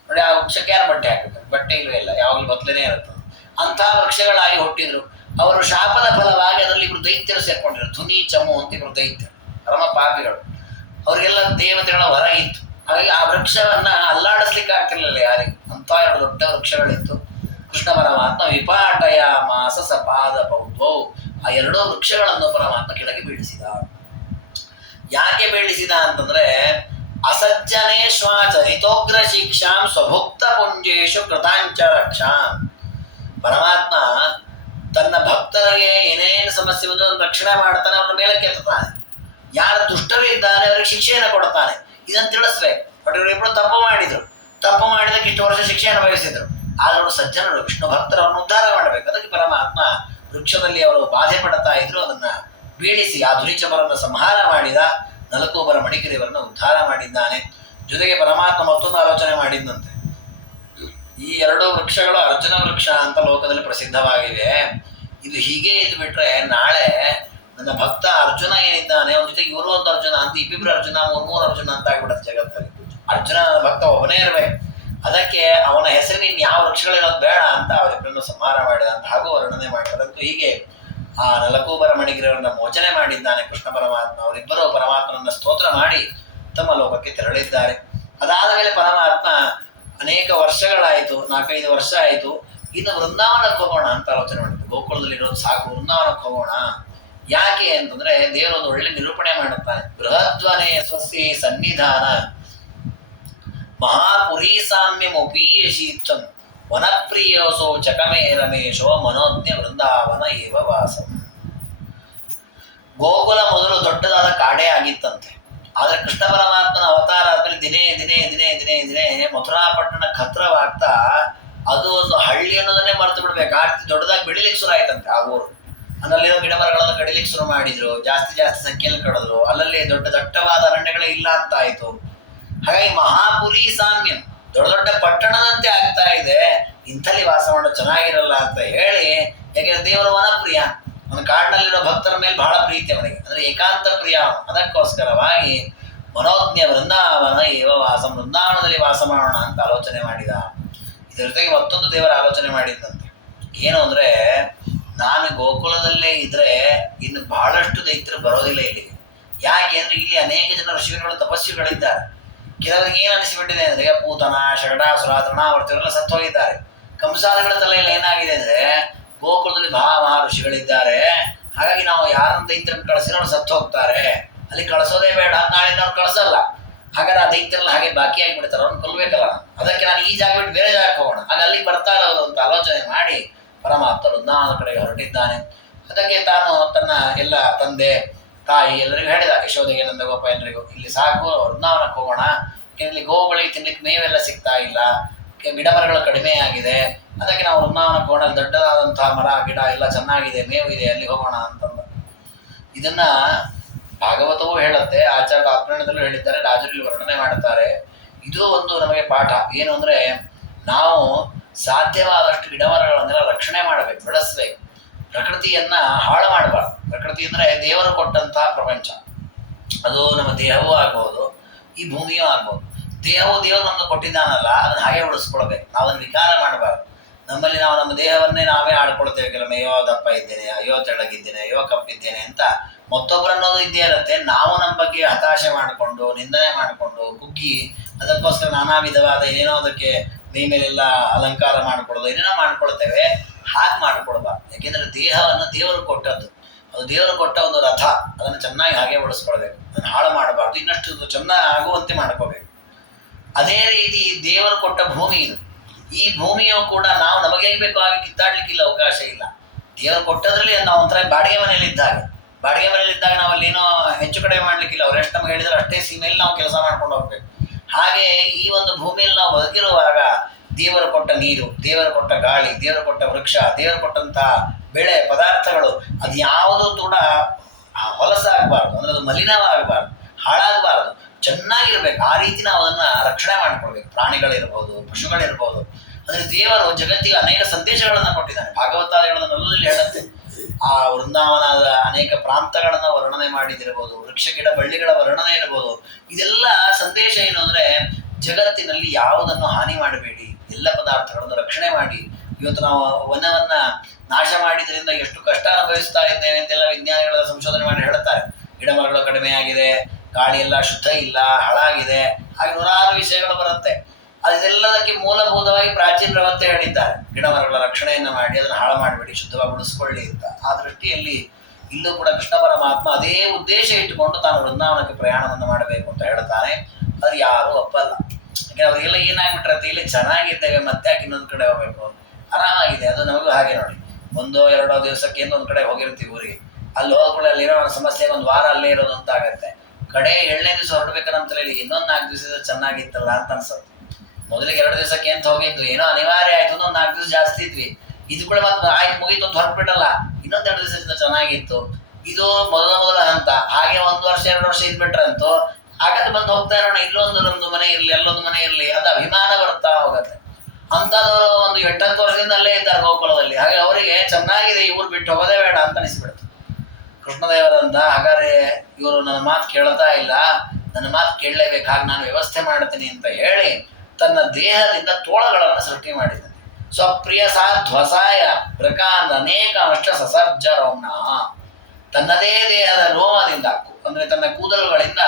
ನೋಡಿ, ಆ ವೃಕ್ಷಕ್ಕೆ ಯಾರು ಬಟ್ಟೆ ಹಾಕಿರ್ತಾರೆ? ಬಟ್ಟೆ ಇಲ್ಲವೇ ಇಲ್ಲ, ಯಾವಾಗಲೂ ಬತ್ತಲೇನೆ ಇರುತ್ತದೆ. ಅಂತಹ ವೃಕ್ಷಗಳಾಗಿ ಹುಟ್ಟಿದ್ರು. ಅವರು ಶಾಪದ ಫಲವಾಗಿ ಅದರಲ್ಲಿ ಇಬ್ರು ದೈತ್ಯರು ಸೇರ್ಕೊಂಡಿರು. ಧುನಿ ಚಮು ಅಂತ ಇಬ್ರು ದೈತ್ಯರು, ಪರಮ ಪಾಪಿಗಳು. ಅವರಿಗೆಲ್ಲ ದೇವತೆಗಳ ಹೊರ ಇತ್ತು. ಹಾಗಾಗಿ ಆ ವೃಕ್ಷವನ್ನ ಅಲ್ಲಾಡಿಸ್ಲಿಕ್ಕೆ ಆಗ್ತಿರ್ಲಿಲ್ಲ ಯಾರಿಗೂ. ಅಂತ 2 ದೊಡ್ಡ ವೃಕ್ಷಗಳಿತ್ತು. ಕೃಷ್ಣ ಪರಮಾತ್ಮ ವಿಪಾಟಯ ಮಾಸ ಸಪಾದ ಪೌದ್ವೌ, ಆ ಎರಡೂ ವೃಕ್ಷಗಳನ್ನು ಪರಮಾತ್ಮ ಕೆಳಗೆ ಬೀಳಿಸಿದ. ಯಾಕೆ ಬೀಳಿಸಿದ ಅಂತಂದ್ರೆ ಅಸಜ್ಜನೇಶ್ವಾಚರಿತೋಗ್ರ ಶಿಕ್ಷಾಂ ಸ್ವಭುಕ್ತ ಪುಂಜೇಶು ಕೃತಾಂಚ ರಕ್ಷಾಂ. ಪರಮಾತ್ಮ ತನ್ನ ಭಕ್ತರಿಗೆ ಏನೇನು ಸಮಸ್ಯೆ ಬಂದು ರಕ್ಷಣೆ ಮಾಡ್ತಾನೆ, ಅವ್ರ ಮೇಲೆ ಕೆತ್ತಾನೆ. ಯಾರು ದುಷ್ಟರು ಇದ್ದಾರೆ ಅವರಿಗೆ ಶಿಕ್ಷೆಯನ್ನು ಕೊಡ್ತಾನೆ. ಇದನ್ನು ತಿಳಿಸ್ಬೇಕು. ಬಟ್ ಇವರಿಬ್ಬರು ತಪ್ಪು ಮಾಡಿದ್ರು, ತಪ್ಪು ಮಾಡಿದಕ್ಕೆ ಇಷ್ಟು ವರ್ಷ ಶಿಕ್ಷೆ ಅನುಭವಿಸಿದ್ರು. ಆದ್ರೆ ಅವರು ಸಜ್ಜನರು, ವಿಷ್ಣು ಭಕ್ತರನ್ನು ಉದ್ಧಾರ ಮಾಡಬೇಕು. ಅದಕ್ಕೆ ಪರಮಾತ್ಮ ವೃಕ್ಷದಲ್ಲಿ ಅವರು ಬಾಧೆ ಪಡ್ತಾ ಇದ್ರು, ಅದನ್ನ ಬೀಳಿಸಿ ಆ ದುರಿಚಮರನ್ನು ಸಂಹಾರ ಮಾಡಿದ. ನಲಕೂಬರ ಮಣಿಕರಿವರನ್ನು ಉದ್ಧಾರ ಮಾಡಿದ್ದಾನೆ. ಜೊತೆಗೆ ಪರಮಾತ್ಮ ಮತ್ತೊಂದು ಆಲೋಚನೆ ಮಾಡಿದ್ದಂತೆ. ಈ ಎರಡು ವೃಕ್ಷಗಳು ಅರ್ಜುನ ವೃಕ್ಷ ಅಂತ ಲೋಕದಲ್ಲಿ ಪ್ರಸಿದ್ಧವಾಗಿವೆ. ಇದು ಹೀಗೆ ಇದ್ದು ಬಿಟ್ರೆ ನಾಳೆ ನನ್ನ ಭಕ್ತ ಅರ್ಜುನ ಏನಿದ್ದಾನೆ ಅವನ ಜೊತೆಗೆ ಇವರು ಒಂದು ಅರ್ಜುನ ಅಂತ, ಇಬ್ಬಿಬ್ರು ಅರ್ಜುನ, ಮೂರು ಅರ್ಜುನ ಅಂತ ಆಗ್ಬಿಡುತ್ತೆ ಜಗತ್ತಲ್ಲಿ. ಅರ್ಜುನ ಭಕ್ತ ಒಬ್ಬನೇ ಇರಬೇಕು. ಅದಕ್ಕೆ ಅವನ ಹೆಸರಿನ ಯಾವ ವೃಕ್ಷಗಳಿರೋದು ಬೇಡ ಅಂತ ಅವರಿಬ್ಬರನ್ನು ಸಂಹಾರ ಮಾಡಿದ ಅಂತ ಹಾಗೂ ವರ್ಣನೆ ಮಾಡಿದಂತೂ. ಹೀಗೆ ಆ ನಲಕೂಬರ ಮಣಿಗಿರವರನ್ನ ಮೋಚನೆ ಮಾಡಿದ್ದಾನೆ ಕೃಷ್ಣ ಪರಮಾತ್ಮ. ಅವರಿಬ್ಬರು ಪರಮಾತ್ಮನನ್ನ ಸ್ತೋತ್ರ ಮಾಡಿ ತಮ್ಮ ಲೋಕಕ್ಕೆ ತೆರಳಿದ್ದಾರೆ. ಅದಾದ ಮೇಲೆ ಪರಮಾತ್ಮ ಅನೇಕ ವರ್ಷಗಳಾಯಿತು, 4-5 ವರ್ಷ ಆಯಿತು. ಇನ್ನು ವೃಂದಾವನಕ್ಕೆ ಹೋಗೋಣ ಅಂತ ಆಲೋಚನೆ ಮಾಡಿದ್ರು. ಗೋಕುಲದಲ್ಲಿ ಇರೋದು ಸಾಕು, ವೃಂದಾವನಕ್ಕೆ ಹೋಗೋಣ. ಯಾಕೆ ಅಂತಂದ್ರೆ ದೇವರು ಒಂದು ಒಳ್ಳೆ ನಿರೂಪಣೆ ಮಾಡುತ್ತಾನೆ. ಬೃಹದ್ವನೆ ಸ್ವಸ್ತಿ ಸನ್ನಿಧಾನ ಮಹಾಪುರಿ ಸಾಮ್ಯಮುಪೀಯಶೀತ್ವಂ ವನಪ್ರಿಯೋಸೋ ಚಕಮೇ ರಮೇಶೋ ಮನೋಜ್ಞ ವೃಂದಾವನ ಏವ ವಾಸಂ. ಗೋಕುಲ ಮೊದಲು ದೊಡ್ಡದಾದ ಕಾಡೇ ಆಗಿತ್ತಂತೆ. ಆದ್ರೆ ಕೃಷ್ಣ ಪರಮಾತ್ಮನ ಅವತಾರ ಆದ್ಮೇಲೆ ದಿನೇ ದಿನೇ ದಿನೇ ದಿನೇ ದಿನೇ ಮಥುರಾಪಟ್ಟಣ ಖತ್ರವಾಗ್ತಾ ಅದು ಒಂದು ಹಳ್ಳಿ ಅನ್ನೋದನ್ನೇ ಮರೆತು ಬಿಡ್ಬೇಕು. ಆ ರೀತಿ ದೊಡ್ಡದಾಗಿ ಬೆಳಿಲಿಕ್ಕೆ ಶುರು ಆಯ್ತಂತೆ. ಆ ಊರು ಅಲ್ಲಲ್ಲಿರೋ ಗಿಡ ಮರಗಳನ್ನು ಕಡಿಲಿಕ್ಕೆ ಶುರು ಮಾಡಿದ್ರು, ಜಾಸ್ತಿ ಸಂಖ್ಯೆಯಲ್ಲಿ ಕಡಿದ್ರು. ಅಲ್ಲಲ್ಲಿ ದೊಡ್ಡ ದಟ್ಟವಾದ ಅರಣ್ಯಗಳೇ ಇಲ್ಲ ಅಂತ ಆಯ್ತು. ಹಾಗಾಗಿ ಮಹಾಪುರಿ ಸಾಮ್ಯಂ, ದೊಡ್ಡ ದೊಡ್ಡ ಪಟ್ಟಣದಂತೆ ಆಗ್ತಾ ಇದೆ. ಇಂಥಲ್ಲಿ ವಾಸ ಮಾಡೋದು ಚೆನ್ನಾಗಿರಲ್ಲ ಅಂತ ಹೇಳಿ, ಯಾಕೆಂದ್ರೆ ದೇವರ ವನಪ್ರಿಯ, ಅವನ ಕಾಡಿನಲ್ಲಿರೋ ಭಕ್ತರ ಮೇಲೆ ಬಹಳ ಪ್ರೀತಿ ಅವನಿಗೆ, ಅಂದ್ರೆ ಏಕಾಂತ ಪ್ರಿಯ. ಅದಕ್ಕೋಸ್ಕರವಾಗಿ ಮನೋಜ್ಞ ವೃಂದಾವನ ಏವ ವಾಸ, ವೃಂದಾವನದಲ್ಲಿ ವಾಸ ಮಾಡೋಣ ಅಂತ ಆಲೋಚನೆ ಮಾಡಿದ. ಇದರ ಜೊತೆಗೆ ಮತ್ತೊಂದು ದೇವರ ಆಲೋಚನೆ ಮಾಡಿದ್ದಂತೆ. ಏನು ಅಂದ್ರೆ, ನಾನು ಗೋಕುಲದಲ್ಲೇ ಇದ್ರೆ ಇನ್ನು ಬಹಳಷ್ಟು ದೈತ್ಯರು ಬರೋದಿಲ್ಲ ಇಲ್ಲಿಗೆ. ಯಾಕೆ ಅಂದ್ರೆ ಇಲ್ಲಿ ಅನೇಕ ಜನ ಋಷಿಗಳು ತಪಸ್ವಿಗಳಿದ್ದಾರೆ. ಕೆಲವರಿಗೆ ಏನು ಅನಿಸಿಬಿಟ್ಟಿದೆ ಅಂದ್ರೆ ಪೂತನ, ಶಗಟಾಸುರ, ತೃಣಾವರ್ತಿಯವರೆಲ್ಲ ಸತ್ತು ಹೋಗಿದ್ದಾರೆ. ಕಂಸಾದಿಗಳ ತಲೆಯಲ್ಲಿ ಏನಾಗಿದೆ ಅಂದ್ರೆ ಗೋಕುಲದಲ್ಲಿ ಮಹಾ ಋಷಿಗಳಿದ್ದಾರೆ, ಹಾಗಾಗಿ ನಾವು ಯಾರನ್ನ ದೈತ್ಯರನ್ನು ಕಳಿಸಿರೋ ಅವ್ರು ಸತ್ತು ಹೋಗ್ತಾರೆ, ಅಲ್ಲಿ ಕಳಿಸೋದೇ ಬೇಡ, ನಾಳೆ ಅವ್ರು ಕಳಿಸಲ್ಲ. ಹಾಗಾದ್ರೆ ಆ ದೈತ್ಯರೆಲ್ಲ ಹಾಗೆ ಬಾಕಿಯಾಗಿ ಬಿಡ್ತಾರೆ, ಅವ್ರನ್ನ ಕೊಲ್ಬೇಕಲ್ಲ. ಅದಕ್ಕೆ ನಾನು ಈ ಜಾಗ ಬಿಟ್ಟು ಬೇರೆ ಜಾಗಕ್ಕೆ ಹೋಗೋಣ, ಆಗ ಅಲ್ಲಿ ಬರ್ತಾರೆ ಅವರು ಅಂತ ಆಲೋಚನೆ ಮಾಡಿ ಪರಮಾತ್ಮ ವೃಂದಾವನ ಕಡೆಗೆ ಹೊರಟಿದ್ದಾನೆ. ಅದಕ್ಕೆ ತಾನು ತನ್ನ ಎಲ್ಲ ತಂದೆ ತಾಯಿ ಎಲ್ಲರಿಗೂ ಹೇಳಿದ, ಯಶೋದೆಗೆ, ನಂದಗೋಪ ಎಲ್ಲರಿಗೂ, ಇಲ್ಲಿ ಸಾಕು, ವೃಂದಾವನಕ್ಕೆ ಹೋಗೋಣ. ಇಲ್ಲಿ ಗೋವುಗಳಿಗೆ ತಿನ್ಲಿಕ್ಕೆ ಮೇವೆಲ್ಲ ಸಿಗ್ತಾ ಇಲ್ಲ, ಗಿಡ ಮರಗಳು ಕಡಿಮೆ ಆಗಿದೆ, ಅದಕ್ಕೆ ನಾವು ವೃಂದಾವನಕ್ಕೆ ಹೋಗೋಣ. ದೊಡ್ಡದಾದಂತಹ ಮರ ಗಿಡ ಎಲ್ಲ ಚೆನ್ನಾಗಿದೆ, ಮೇವು ಇದೆ, ಅಲ್ಲಿ ಹೋಗೋಣ ಅಂತಂದ. ಇದನ್ನ ಭಾಗವತವೂ ಹೇಳುತ್ತೆ, ಆಚಾರ್ಯ ಆತ್ಮೀಯದಲ್ಲೂ ಹೇಳಿದ್ದಾರೆ, ರಾಜರಲ್ಲಿ ವರ್ಣನೆ ಮಾಡ್ತಾರೆ. ಇದು ಒಂದು ನಮಗೆ ಪಾಠ. ಏನು ಅಂದ್ರೆ, ನಾವು ಸಾಧ್ಯವಾದಷ್ಟು ಗಿಡ ಮರಗಳನ್ನೆಲ್ಲ ರಕ್ಷಣೆ ಮಾಡಬೇಕು, ಬೆಳೆಸ್ಬೇಕು. ಪ್ರಕೃತಿಯನ್ನ ಹಾಳು ಮಾಡಬಾರ್ದು. ಪ್ರಕೃತಿ ಅಂದ್ರೆ ದೇವರು ಕೊಟ್ಟಂತಹ ಪ್ರಪಂಚ. ಅದು ನಮ್ಮ ದೇಹವೂ ಆಗ್ಬೋದು, ಈ ಭೂಮಿಯೂ ಆಗ್ಬೋದು. ದೇಹವು ದೇವರು ನಮ್ಗೆ ಕೊಟ್ಟಿದ್ದಾನಲ್ಲ, ಅದನ್ನ ಹಾಗೆ ಉಳಿಸ್ಕೊಳ್ಬೇಕು. ನಾವು ಅದನ್ನ ವಿಕಾರ ಮಾಡಬಾರ್ದು. ನಮ್ಮಲ್ಲಿ ನಾವು ನಮ್ಮ ದೇಹವನ್ನೇ ನಾವೇ ಆಡ್ಕೊಳ್ತೇವೆ. ಕೆಲವೊಮ್ಮೆ ಅಯ್ಯೋ ದಪ್ಪ ಇದ್ದೇನೆ, ಅಯ್ಯೋ ತೆಳಗಿದ್ದೇನೆ, ಅಯ್ಯೋ ಕಪ್ಪಿದ್ದೇನೆ ಅಂತ ಮತ್ತೊಬ್ಬರು ಅನ್ನೋದು ಇದ್ದೇ ಇರುತ್ತೆ. ನಾವು ನಮ್ಮ ಬಗ್ಗೆ ಹತಾಶೆ ಮಾಡಿಕೊಂಡು, ನಿಂದನೆ ಮಾಡಿಕೊಂಡು, ಕುಗ್ಗಿ, ಅದಕ್ಕೋಸ್ಕರ ನಾನಾ ವಿಧವಾದ ಏನೇನೋ ಅದಕ್ಕೆ ಮೈ ಮೇಲೆಲ್ಲ ಅಲಂಕಾರ ಮಾಡ್ಕೊಳ್ಳೋದು, ಏನೇನೋ ಮಾಡ್ಕೊಳ್ತೇವೆ. ಹಾಗೆ ಮಾಡ್ಕೊಳ್ಬಾರ್ದು. ಯಾಕೆಂದ್ರೆ ದೇಹವನ್ನು ದೇವರು ಕೊಟ್ಟದ್ದು, ಅದು ದೇವರು ಕೊಟ್ಟ ಒಂದು ರಥ, ಅದನ್ನು ಚೆನ್ನಾಗಿ ಹಾಗೆ ಉಳಿಸ್ಕೊಳ್ಬೇಕು, ಅದನ್ನು ಹಾಳು ಮಾಡಬಾರ್ದು, ಇನ್ನಷ್ಟು ಚೆನ್ನಾಗಿ ಆಗುವಂತೆ ಮಾಡ್ಕೋಬೇಕು. ಅದೇ ರೀತಿ ದೇವರು ಕೊಟ್ಟ ಭೂಮಿ ಇದು. ಈ ಭೂಮಿಯು ಕೂಡ ನಾವು ನಮಗೆ ಬೇಕು ಹಾಗೆ ಕಿತ್ತಾಡ್ಲಿಕ್ಕಿಲ್ಲ, ಅವಕಾಶ ಇಲ್ಲ. ದೇವರು ಕೊಟ್ಟದ್ರಲ್ಲಿ ನಾವು ಒಂಥರ ಬಾಡಿಗೆ ಮನೆಯಲ್ಲಿ ಇದ್ದಾಗ, ಬಾಡಿಗೆ ಮನೆಯಲ್ಲಿ ಇದ್ದಾಗ ನಾವು ಅಲ್ಲೇನೋ ಹೆಚ್ಚು ಕಡಿಮೆ ಮಾಡ್ಲಿಕ್ಕಿಲ್ಲ. ಅವ್ರು ಎಷ್ಟು ನಮಗೆ ಹೇಳಿದ್ರೆ ಅಷ್ಟೇ ಸೀಮೆಯಲ್ಲಿ ನಾವು ಕೆಲಸ ಮಾಡ್ಕೊಂಡು ಹೋಗ್ಬೇಕು. ಹಾಗೆ ಈ ಒಂದು ಭೂಮಿಯಲ್ಲಿ ನಾವು ಬದುಕಿರುವಾಗ ದೇವರು ಕೊಟ್ಟ ನೀರು, ದೇವರು ಕೊಟ್ಟ ಗಾಳಿ, ದೇವರು ಕೊಟ್ಟ ವೃಕ್ಷ, ದೇವರು ಕೊಟ್ಟಂತಹ ಬೆಳೆ ಪದಾರ್ಥಗಳು, ಅದು ಯಾವುದು ಕೂಡ ಹೊಲಸಾಗಬಾರ್ದು, ಅಂದ್ರೆ ಅದು ಮಲಿನವಾಗಬಾರ್ದು, ಹಾಳಾಗಬಾರ್ದು, ಚೆನ್ನಾಗಿರ್ಬೇಕು. ಆ ರೀತಿ ನಾವು ಅದನ್ನ ರಕ್ಷಣೆ ಮಾಡ್ಕೊಳ್ಬೇಕು. ಪ್ರಾಣಿಗಳಿರ್ಬೋದು, ಪಶುಗಳಿರ್ಬೋದು. ಅಂದ್ರೆ ದೇವರು ಜಗತ್ತಿಗೆ ಅನೇಕ ಸಂದೇಶಗಳನ್ನ ಕೊಟ್ಟಿದ್ದಾನೆ. ಭಾಗವತಾದಿಗಳನ್ನೆಲ್ಲಲ್ಲಿ ಹೇಳುತ್ತೆ. ಆ ವೃಂದಾವನದ ಅನೇಕ ಪ್ರಾಂತಗಳನ್ನ ವರ್ಣನೆ ಮಾಡಿದಿರ್ಬೋದು, ವೃಕ್ಷ ಗಿಡ ಬಳ್ಳಿಗಳ ವರ್ಣನೆ ಇರ್ಬೋದು. ಇದೆಲ್ಲ ಸಂದೇಶ ಏನು ಅಂದ್ರೆ, ಜಗತ್ತಿನಲ್ಲಿ ಯಾವುದನ್ನು ಹಾನಿ ಮಾಡಬೇಡಿ, ಎಲ್ಲ ಪದಾರ್ಥಗಳನ್ನು ರಕ್ಷಣೆ ಮಾಡಿ. ಇವತ್ತು ನಾವು ವನವನ್ನ ನಾಶ ಮಾಡಿದ್ರಿಂದ ಎಷ್ಟು ಕಷ್ಟ ಅನುಭವಿಸ್ತಾ ಇದ್ದೇವೆ ಅಂತೆಲ್ಲ ವಿಜ್ಞಾನಿಗಳ ಸಂಶೋಧನೆ ಮಾಡಿ ಹೇಳ್ತಾರೆ. ಗಿಡ ಮರಗಳು ಕಡಿಮೆ ಆಗಿದೆ, ಗಾಳಿ ಎಲ್ಲ ಶುದ್ಧ ಇಲ್ಲ, ಹಾಳಾಗಿದೆ, ಹಾಗೆ ನೂರಾರು ವಿಷಯಗಳು ಬರುತ್ತೆ. ಅದೆಲ್ಲದಕ್ಕೆ ಮೂಲಭೂತವಾಗಿ ಪ್ರಾಚೀನರು ಅವತ್ತೇ ಹೇಳಿದ್ದಾರೆ, ಗಿಡ ಮರಗಳ ರಕ್ಷಣೆಯನ್ನು ಮಾಡಿ ಅದನ್ನು ಹಾಳು ಮಾಡಬೇಡಿ, ಶುದ್ಧವಾಗಿ ಉಳಿಸ್ಕೊಳ್ಳಿ ಅಂತ. ಆ ದೃಷ್ಟಿಯಲ್ಲಿ ಇಲ್ಲೂ ಕೂಡ ಕೃಷ್ಣ ಪರಮಾತ್ಮ ಅದೇ ಉದ್ದೇಶ ಇಟ್ಟುಕೊಂಡು ತಾನು ವೃಂದಾವನಕ್ಕೆ ಪ್ರಯಾಣವನ್ನು ಮಾಡಬೇಕು ಅಂತ ಹೇಳ್ತಾನೆ. ಅದು ಯಾರೂ ಒಪ್ಪಲ್ಲ. ಯಾಕೆ ಅವರಿಗೆಲ್ಲ ಏನಾಗ್ಬಿಟ್ರತ್ತೆ, ಇಲ್ಲಿ ಚೆನ್ನಾಗಿದ್ದೇವೆ ಮತ್ತೆ ಯಾಕೆ ಇನ್ನೊಂದು ಕಡೆ ಹೋಗ್ಬೇಕು, ಆರಾಮಾಗಿದೆ. ಅದು ನಮಗೂ ಹಾಗೆ ನೋಡಿ, 1-2 ದಿವಸಕ್ಕೆ ಇನ್ನೊಂದು ಕಡೆ ಹೋಗಿರ್ತೀವಿ ಊರಿಗೆ, ಅಲ್ಲಿ ಹೋದ್ಕೊಳ್ಳಿ ಅಲ್ಲಿರೋ ಸಮಸ್ಯೆಗೆ 1 ವಾರ ಅಲ್ಲೇ ಇರೋದು ಅಂತ ಆಗತ್ತೆ. ಕಡೆ 7ನೇ ದಿವಸ ಹೊರಡ್ಬೇಕು ನಮ್ಮ ತಲೆಯಲ್ಲಿ ಇನ್ನೊಂದು 4 ದಿವಸ ಚೆನ್ನಾಗಿತ್ತಲ್ಲ ಅಂತ ಅನ್ಸುತ್ತೆ. ಮೊದಲಿಗೆ 2 ದಿವಸಕ್ಕೆ ಅಂತ ಹೋಗಿದ್ದು, ಏನೋ ಅನಿವಾರ್ಯ ಆಯ್ತು, ಒಂದು 4 ದಿವಸ ಜಾಸ್ತಿ ಇದ್ವಿ, ಇದು ಕೂಡ ಮತ್ತೆ ಆಯ್ತು ಮುಗೀತು ಅಂತ ಹೊರಟ್ಬಿಡಲ್ಲ, ಇನ್ನೊಂದು 2 ದಿವಸದಿಂದ ಚೆನ್ನಾಗಿತ್ತು. ಇದು ಮೊದಲ ಹಂತ. ಹಾಗೆ 1 ವರ್ಷ 2 ವರ್ಷ ಇದ್ಬಿಟ್ರಂತೂ ಆಗತ್ತೆ, ಬಂದು ಹೋಗ್ತಾ ಇರೋಣ, ಇಲ್ಲೊಂದು ಮನೆ ಇರ್ಲಿ ಅಲ್ಲೊಂದು ಮನೆ ಇರ್ಲಿ, ಅದು ಅಭಿಮಾನ ಬರ್ತಾ ಹೋಗತ್ತೆ. ಅಂತದವರು 1-8 ವರ್ಷದಿಂದ ಅಲ್ಲೇ ಇದ್ದಾರೆ ಗೋಕುಲದಲ್ಲಿ. ಹಾಗೆ ಅವರಿಗೆ ಚೆನ್ನಾಗಿದೆ, ಇವ್ರು ಬಿಟ್ಟು ಹೋಗೋದೇ ಬೇಡ ಅಂತ ಅನಿಸ್ಬಿಡುತ್ತೆ. ಕೃಷ್ಣದೇವರಂತ ಹಾಗಾದ್ರೆ ಇವರು ನನ್ನ ಮಾತು ಕೇಳ್ತಾ ಇಲ್ಲ, ನನ್ನ ಮಾತು ಕೇಳಲೇಬೇಕು, ಹಾಗೆ ನಾನು ವ್ಯವಸ್ಥೆ ಮಾಡ್ತೀನಿ ಅಂತ ಹೇಳಿ ತನ್ನ ದೇಹದಿಂದ ತೋಳಗಳನ್ನು ಸೃಷ್ಟಿ ಮಾಡಿದ್ದಾನೆ. ಸ್ವಪ್ರಿಯ ಸಾಧ್ವಸಾಯ ಪ್ರಕಾಂಡ ಅನೇಕ ಅಂಶ ಸಸರ್ಜರೋಮ್ನ, ತನ್ನದೇ ದೇಹದ ರೋಮದಿಂದ ಅಂದ್ರೆ ತನ್ನ ಕೂದಲುಗಳಿಂದ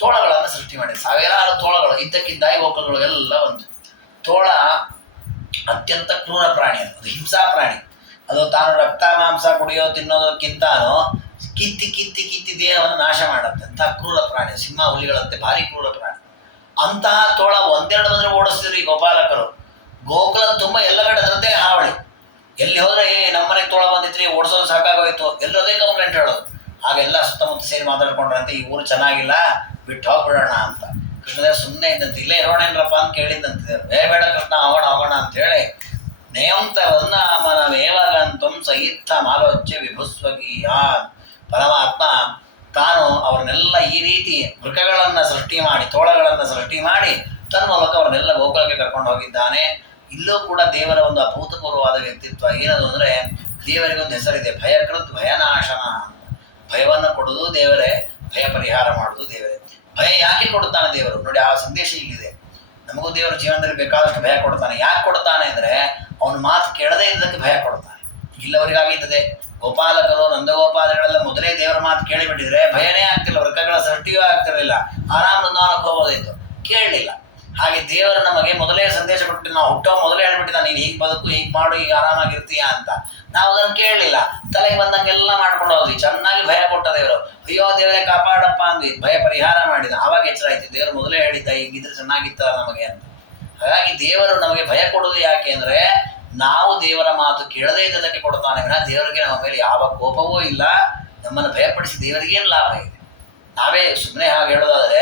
ತೋಳಗಳನ್ನು ಸೃಷ್ಟಿ ಮಾಡಿದೆ. 1000 ತೋಳಗಳು ಇದ್ದಕ್ಕಿದ್ದಾಗಿ ಗೋಕುಲಗಳು ಎಲ್ಲ ಒಂದು. ತೋಳ ಅತ್ಯಂತ ಕ್ರೂರ ಪ್ರಾಣಿ, ಅದು ಹಿಂಸಾ ಪ್ರಾಣಿ. ಅದು ತಾನು ರಕ್ತ ಮಾಂಸ ಕುಡಿಯೋ ತಿನ್ನೋದಕ್ಕಿಂತಾನು ಕಿತ್ತಿ ದೇಹವನ್ನು ನಾಶ ಮಾಡುತ್ತೆ. ಅಂತಹ ಕ್ರೂರ ಪ್ರಾಣಿ, ಸಿಂಹ ಹುಲಿಗಳಂತೆ ಭಾರಿ ಕ್ರೂರ ಪ್ರಾಣಿ. ಅಂತಹ ತೋಳ 1-2 ಬಂದ್ರೆ ಓಡಿಸ್ತಿದ್ರು ಈ ಗೋಪಾಲಕರು. ಗೋಕುಲದ ತುಂಬ ಎಲ್ಲ ಕಡೆ ಅದರದ್ದೇ ಹಾವಳಿ. ಎಲ್ಲಿ ಹೋದ್ರೆ ನಮ್ಮನೆ ತೋಳ ಬಂದಿತ್ರಿ, ಓಡಿಸೋದು ಸಾಕಾಗೋಯ್ತು, ಎಲ್ಲರದೇ ಕಂಪ್ಲೇಂಟ್ ಹೇಳೋದು. ಹಾಗೆಲ್ಲ ಸುತ್ತಮುತ್ತ ಸೇರಿ ಮಾತಾಡ್ಕೊಂಡ್ರಂತೆ, ಈ ಊರು ಚೆನ್ನಾಗಿಲ್ಲ, ಬಿಟ್ಟು ಹೋಗ್ಬಿಡೋಣ ಅಂತ. ಕೃಷ್ಣದೇವ ಸುಮ್ಮನೆ ಇದ್ದಂತೆ, ಇಲ್ಲೇ ಇರೋಣೇನ್ರಪ್ಪ ಅಂತ ಕೇಳಿದ್ದಂತೆ. ಬೇಡ ಕೃಷ್ಣ, ಹೋಗೋಣ ಅಂತ ಹೇಳಿ ನೇವಂತ ವನ್ನಾಮನವೇವಗಂತಂ ಸಹಿತ ಮಾಲೋಚ್ಯ ವಿಭುಸ್ವಗೀಯಾನ್. ಪರಮಾತ್ಮ ತಾನು ಅವ್ರನ್ನೆಲ್ಲ ಈ ರೀತಿ ಮೃಗಗಳನ್ನು ಸೃಷ್ಟಿ ಮಾಡಿ, ತೋಳಗಳನ್ನು ಸೃಷ್ಟಿ ಮಾಡಿ ತನ್ನ ಮೂಲಕ ಅವ್ರನ್ನೆಲ್ಲ ಗೋಕುಲಕ್ಕೆ ಕರ್ಕೊಂಡು ಹೋಗಿದ್ದಾನೆ. ಇಲ್ಲೂ ಕೂಡ ದೇವರ ಒಂದು ಅಭೂತಪೂರ್ವವಾದ ವ್ಯಕ್ತಿತ್ವ. ಏನದು ಅಂದರೆ, ದೇವರಿಗೆ ಒಂದು ಹೆಸರಿದೆ, ಭಯಕೃತ್ ಭಯನಾಶನ. ಭಯವನ್ನು ಕೊಡುವುದು ದೇವರೇ, ಭಯ ಪರಿಹಾರ ಮಾಡುವುದು ದೇವರೇ. ಭಯ ಯಾಕೆ ಕೊಡ್ತಾನೆ ದೇವರು ನೋಡಿ, ಆ ಸಂದೇಶ ಇಲ್ಲಿದೆ. ನಮಗೂ ದೇವರು ಜೀವನದಲ್ಲಿ ಬೇಕಾದಷ್ಟು ಭಯ ಕೊಡ್ತಾನೆ. ಯಾಕೆ ಕೊಡ್ತಾನೆ ಅಂದರೆ, ಅವನ ಮಾತು ಕೇಳದೇ ಇದ್ದಕ್ಕೆ ಭಯ ಕೊಡ್ತಾನೆ. ಇಲ್ಲವರಿಗಾಗಿದ್ದದೆ ಗೋಪಾಲಕರು ನಂದಗೋಪಾಲಗಳೆಲ್ಲ ಮೊದಲೇ ದೇವರ ಮಾತು ಕೇಳಿಬಿಟ್ಟಿದ್ರೆ ಭಯನೇ ಆಗ್ತಿಲ್ಲ, ವೃಕ್ಕಗಳ ಸೃಷ್ಟಿಯೂ ಆಗ್ತಿರಲಿಲ್ಲ, ಆರಾಮ್ ವೃಂದಾವನಕ್ಕೆ ಹೋಗೋದಿತ್ತು. ಕೇಳಲಿಲ್ಲ. ಹಾಗೆ ದೇವರು ನಮಗೆ ಮೊದಲೇ ಸಂದೇಶ ಕೊಟ್ಟು, ನಾವು ಹುಟ್ಟೋ ಮೊದಲೇ ಹೇಳ್ಬಿಟ್ಟಿದ್ದ, ನೀನು ಹೀಗೆ ಬದುಕು, ಹೀಗೆ ಮಾಡು, ಈಗ ಆರಾಮಾಗಿರ್ತೀಯ ಅಂತ. ನಾವು ಅದನ್ನು ಕೇಳಲಿಲ್ಲ, ತಲೆಗೆ ಬಂದಂಗೆಲ್ಲ ಮಾಡ್ಕೊಂಡು ಹೋದ್ವಿ. ಚೆನ್ನಾಗಿ ಭಯ ಕೊಟ್ಟ ದೇವರು. ಅಯ್ಯೋ ದೇವರೇ ಕಾಪಾಡಪ್ಪ ಅಂದ್ವಿ, ಭಯ ಪರಿಹಾರ ಮಾಡಿದ. ಆವಾಗ ಎಚ್ಚರ ಆಯ್ತು, ದೇವರು ಮೊದಲೇ ಹೇಳಿದ್ದ ಹೀಗಿದ್ರೆ ಚೆನ್ನಾಗಿತ್ತಲ್ಲ ನಮಗೆ ಅಂತ. ಹಾಗಾಗಿ ದೇವರು ನಮಗೆ ಭಯ ಕೊಡುವುದು ಯಾಕೆ ಅಂದರೆ, ನಾವು ದೇವರ ಮಾತು ಕೇಳದೇ ಇದ್ದದಕ್ಕೆ ಕೊಡ್ತಾನೆ ವಿನ ದೇವರಿಗೆ ನಮ್ಮ ಮೇಲೆ ಯಾವ ಕೋಪವೂ ಇಲ್ಲ. ನಮ್ಮನ್ನು ಭಯಪಡಿಸಿ ದೇವರಿಗೇನು ಲಾಭ ಇದೆ? ನಾವೇ ಸುಮ್ಮನೆ ಹಾಗೆ ಹೇಳೋದಾದ್ರೆ,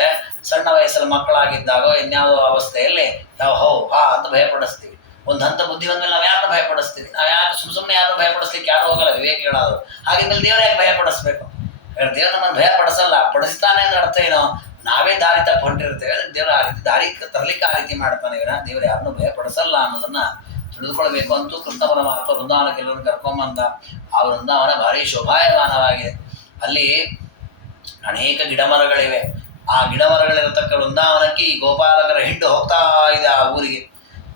ಸಣ್ಣ ವಯಸ್ಸಲ್ಲಿ ಮಕ್ಕಳಾಗಿದ್ದಾಗೋ ಇನ್ಯಾವುದೋ ಅವಸ್ಥೆಯಲ್ಲಿ ನಾವು ಹಾ ಅಂತ ಭಯಪಡಿಸ್ತೀವಿ. ಒಂದು ಹಂತ ಬುದ್ಧಿ ಬಂದ್ಮೇಲೆ ನಾವು ಯಾರನ್ನ ಭಯಪಡಿಸ್ತೀವಿ? ನಾವು ಯಾರು ಸುಮ್ಮನೆ ಯಾರು ಭಯಪಡಿಸ್ಲಿಕ್ಕೆ ಯಾರು ಹೋಗಲ್ಲ, ವಿವೇಕ ಹೇಳೋದು. ಹಾಗಿದ್ಮೇಲೆ ದೇವ್ರ ಯಾಕೆ ಭಯಪಡಿಸ್ಬೇಕು? ದೇವ್ರು ನಮ್ಮನ್ನು ಭಯಪಡಿಸಲ್ಲ, ಪಡಿಸ್ತಾನೆ ಅಂದ್ರೆ ಅರ್ಥ ಏನೋ, ನಾವೇ ದಾರಿ ತಪ್ಪು ಹೊಂಟಿರ್ತೇವೆ. ಅದಕ್ಕೆ ದೇವ್ರ ಆ ರೀತಿ ದಾರಿ ತರಲಿಕ್ಕೆ ಆ ರೀತಿ ಮಾಡ್ತಾನೆ ವಿನ ದೇವ್ರು ಯಾರನ್ನೂ ಭಯಪಡಿಸಲ್ಲ ಅನ್ನೋದನ್ನ ತಿಳಿದುಕೊಳ್ಬೇಕು. ಅಂತೂ ಕೃಷ್ಣ ಪರಮಾತ್ಮ ವೃಂದಾವನಕ್ಕೆ ಎಲ್ಲರನ್ನು ಕರ್ಕೊಂಬಂದ. ಆ ವೃಂದಾವನ ಭಾರಿ ಶೋಭಾಯಮಾನವಾಗಿದೆ. ಅಲ್ಲಿ ಅನೇಕ ಗಿಡಮರಗಳಿವೆ. ಆ ಗಿಡಮರಗಳಿರತಕ್ಕ ವೃಂದಾವನಕ್ಕೆ ಈ ಗೋಪಾಲಕರ ಹಿಂಡು ಹೋಗ್ತಾ ಇದೆ ಆ ಊರಿಗೆ.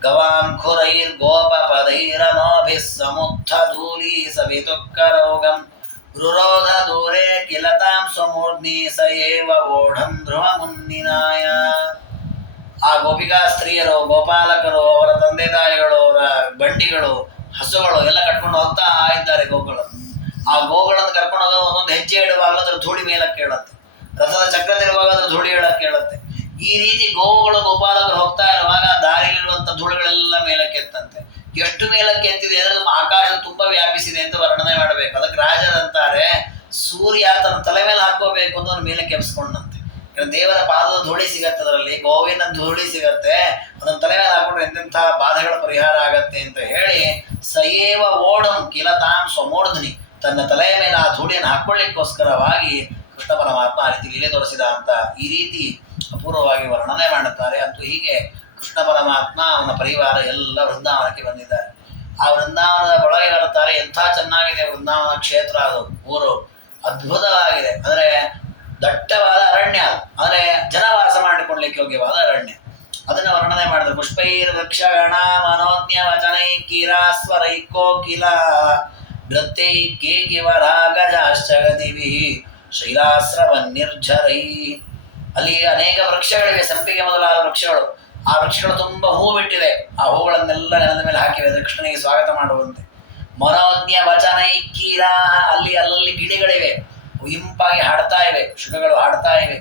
ಗವಾಂ ಖುರೈರ್ ಗೋಪ ಪದೈರನೋಭಿ ಸಮುತ್ಥ ಧೂಲಿ ಸವಿತುಕ್ಕರೋಗಂ ರುರೋಧ ದೂರೇ ಕಿಲತಾಂ ಸ್ವಮೂರ್ಧ್ನಿ ಸ ಏವ ಓಢಂ ಧ್ರುವ ಮುನ್ನಿನಾಯ. ಆ ಗೋಪಿಕಾ ಸ್ತ್ರೀಯರು, ಗೋಪಾಲಕರು, ಅವರ ತಂದೆ ತಾಯಿಗಳು, ಅವರ ಬಂಡಿಗಳು, ಹಸುಗಳು ಎಲ್ಲ ಕಟ್ಕೊಂಡು ಹೋಗ್ತಾ ಇದ್ದಾರೆ ಗೋಗಳು. ಆ ಗೋಗಳನ್ನು ಕರ್ಕೊಂಡು ಹೋಗೋದು ಒಂದೊಂದು ಹೆಜ್ಜೆ ಇಡುವಾಗ ಅದರ ಧೂಳಿ ಮೇಲಕ್ಕೆ ಕೇಳುತ್ತೆ, ರಥದ ಚಕ್ರ ತಿರುವಾಗ ಅದರ ಧೂಳಿ ಹೇಳಕ್ಕೆ ಕೇಳುತ್ತೆ. ಈ ರೀತಿ ಗೋವುಗಳು ಗೋಪಾಲಕರು ಹೋಗ್ತಾ ಇರುವಾಗ ದಾರಿಯಲ್ಲಿರುವಂಥ ಧೂಳುಗಳೆಲ್ಲ ಮೇಲಕ್ಕೆ ಎತ್ತಂತೆ. ಎಷ್ಟು ಮೇಲಕ್ಕೆ ಎತ್ತಿದೆ ಅಂದರೆ ಆಕಾಶ ತುಂಬ ವ್ಯಾಪಿಸಿದೆ ಅಂತ ವರ್ಣನೆ ಮಾಡಬೇಕು. ಅದಕ್ಕೆ ರಾಜರಂತಾರೆ, ಸೂರ್ಯ ತನ್ನ ತಲೆ ಮೇಲೆ ಹಾಕೋಬೇಕು ಅಂತ ಅವ್ರ ಮೇಲೆ ಕೆಪ್ಸ್ಕೊಂಡಂತೆ. ದೇವರ ಪಾದದ ಧೂಳಿ ಸಿಗತ್ತೆ, ಅದರಲ್ಲಿ ಗೋವಿನ ಧೂಳಿ ಸಿಗತ್ತೆ, ಅದನ್ನ ತಲೆ ಮೇಲೆ ಹಾಕೊಂಡ್ರೆ ಎಂತೆಂಥ ಬಾಧೆಗಳ ಪರಿಹಾರ ಆಗತ್ತೆ ಅಂತ ಹೇಳಿ ಸಯೇವ ಓಡಂ ಕಿಲತಾಂ ಸ್ವಮೂರ್ಧನಿ, ತನ್ನ ತಲೆಯ ಮೇಲೆ ಆ ಧೂಳಿಯನ್ನು ಹಾಕೊಳ್ಳಿಕ್ಕೋಸ್ಕರವಾಗಿ ಕೃಷ್ಣ ಪರಮಾತ್ಮ ಆ ರೀತಿ ಲೀಲೆ ತೋರಿಸಿದ ಅಂತ ಈ ರೀತಿ ಅಪೂರ್ವವಾಗಿ ವರ್ಣನೆ ಮಾಡುತ್ತಾರೆ. ಅಂತೂ ಹೀಗೆ ಕೃಷ್ಣ ಪರಮಾತ್ಮ ಅವನ ಪರಿವಾರ ಎಲ್ಲ ವೃಂದಾವನಕ್ಕೆ ಬಂದಿದ್ದಾರೆ. ಆ ವೃಂದಾವನದ ಒಳಗೆ ಬರುತ್ತಾರೆ. ಎಂಥ ಚೆನ್ನಾಗಿದೆ ವೃಂದಾವನ ಕ್ಷೇತ್ರ, ಅದು ಊರು ಅದ್ಭುತವಾಗಿದೆ. ಅಂದರೆ ದಟ್ಟವಾದ ಅರಣ್ಯ, ಅಂದರೆ ಜನವಾಸ ಮಾಡಿಕೊಳ್ಳಲಿಕ್ಕೆ ಯೋಗ್ಯವಾದ ಅರಣ್ಯ. ಅದನ್ನು ವರ್ಣನೆ ಮಾಡಿದ್ರು. ಪುಷ್ಪೈರ್ ವೃಕ್ಷಗಣ ಮನೋಜ್ಞ ವಚನೈ ಕೀರಾಸ್ವರೈಕೋಕಿಲ ನೃತ್ಯೈ ಕೇಕಿವರಾಗಜಾಶ್ಚಗತಿಭಿ ಶೈಲಾಸ್ರವನ್ನಿರ್ಝರೈ. ಅಲ್ಲಿ ಅನೇಕ ವೃಕ್ಷಗಳಿವೆ, ಸಂಪಿಗೆ ಮೊದಲಾದ ವೃಕ್ಷಗಳು. ಆ ವೃಕ್ಷಗಳು ತುಂಬ ಹೂ ಬಿಟ್ಟಿದೆ. ಆ ಹೂಗಳನ್ನೆಲ್ಲ ನೆಲದ ಮೇಲೆ ಹಾಕಿವೆ ಅಂದರೆ ಕೃಷ್ಣನಿಗೆ ಸ್ವಾಗತ ಮಾಡುವಂತೆ. ಮನೋಜ್ಞ ವಚನೈಕೀರ, ಅಲ್ಲಿ ಅಲ್ಲಲ್ಲಿ ಗಿಳಿಗಳಿವೆ, ಇಂಪಾಗಿ ಹಾಡ್ತಾ ಇವೆ. ಶುಗಗಳು ಹಾಡ್ತಾ ಇವೆ,